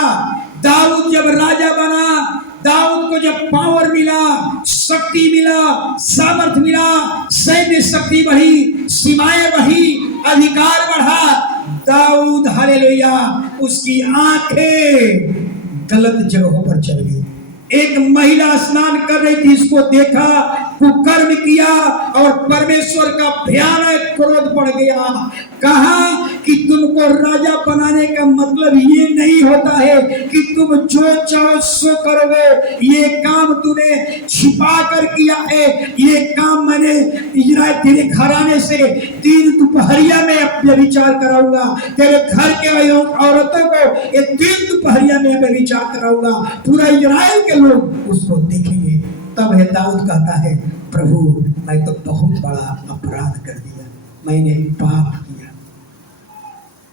दाऊद जब राजा बना, दाऊद को जब पावर मिला, शक्ति मिला, सामर्थ्य मिला, सैन्य शक्ति बढ़ी, सीमाएं बढ़ी, अधिकार बढ़ा, दाऊद, हालेलुया, उसकी आंखें गलत जगहों पर चल गई। एक महिला स्नान कर रही थी, इसको देखा, कुकर्म किया और परमेश्वर का भयानक क्रोध पड़ गया। कहा कि तुमको राजा बनाने का मतलब ये नहीं होता है कि तुम जो चाहो सो करोगे। ये काम तूने छिपा कर किया है। ये काम मैंने इजराइल तेरे घराने से 3 दोपहरिया में व्यभिचार कराऊंगा। तेरे घर के औरतों को ये 3 दोपहरिया में व्यभिचार कराऊंगा। पूरा इजराइल के लोग उसको देखेंगे। तब है दाऊद कहता है, प्रभु मैं तो बहुत बड़ा अपराध कर दिया, मैंने पाप किया।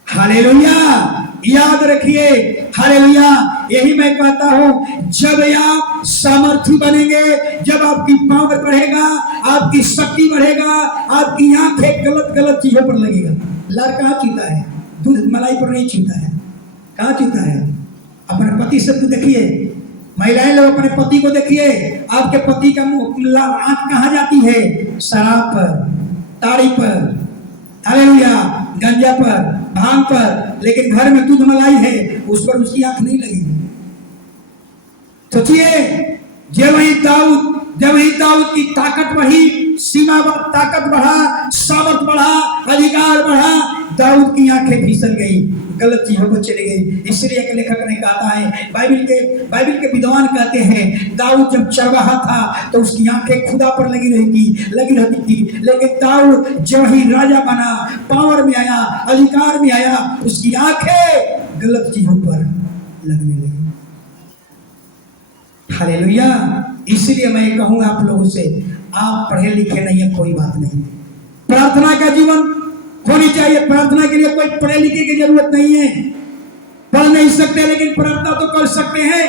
हालेलुया, याद रखिए, हालेलुया। यही मैं कहता हूं, जब आप सामर्थी बनेंगे, जब आपकी पावर बढ़ेगा, आपकी शक्ति बढ़ेगा, आपकी आंखें गलत गलत चीजों पर लगेगा। लड़ कहाँ चीता है? दूध मलाई पर नहीं चीता है। कहाँ चीता है? अपने पति से तो देखिए, महिलाएं लोग अपने पति को देखिए, आपके पति का मुंह आंख कहाँ जाती है? शराब पर, ताड़ी पर, हालेलुया, गंजा पर, भांग पर। लेकिन घर में दूध मलाई है, उस पर उसकी आंख नहीं लगेगी। सोचिए, जब वही दाऊद की ताकत बढ़ी, सीमा ताकत बढ़ा, सामर्थ बढ़ा, अधिकार बढ़ा, दाऊद की आंखें फिसल गई, गलत चीजों पर चली गई। इसलिए एक लेखक ने कहा है, बाइबल के विद्वान कहते हैं, दाऊद जब चरवाहा था तो उसकी आंखें खुदा पर लगी रहती थी। लेकिन दाऊद जब ही राजा बना, पावर में आया, अधिकार में आया, उसकी आंखें गलत चीजों पर लगने लगी। हालेलुया। इसलिए मैं कहूंगा आप लोगों से, आप पढ़े लिखे नहीं है कोई बात नहीं, प्रार्थना का जीवन होनी चाहिए। प्रार्थना के लिए कोई पढ़े लिखे की जरूरत नहीं है। पढ़ नहीं सकते लेकिन प्रार्थना तो कर सकते हैं।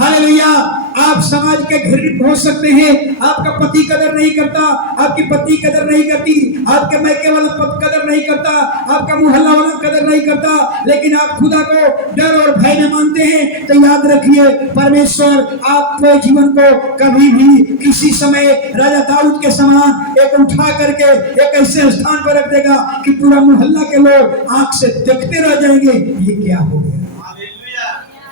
हालेलुया। आप समाज के घृणित हो सकते हैं, आपका पति कदर नहीं करता, आपकी पत्नी कदर नहीं करती, आपके मैके वाला पद कदर नहीं करता, आपका मोहल्ला वाला कदर नहीं करता, लेकिन आप खुदा को डर और भय में मानते हैं, तो याद रखिए, परमेश्वर आपके जीवन को कभी भी किसी समय राजा दाऊद के समान एक उठा करके एक ऐसे स्थान पर रख देगा कि पूरा मोहल्ला के लोग आंख से देखते रह जाएंगे, ये क्या हो गया।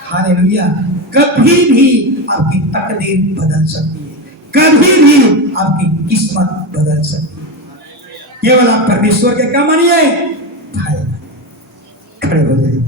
हालेलुया। कभी भी आपकी तकदीर बदल सकती है, कभी भी आपकी किस्मत बदल सकती है। केवल आप परमेश्वर के काम मानिए। खड़े हो जाइए।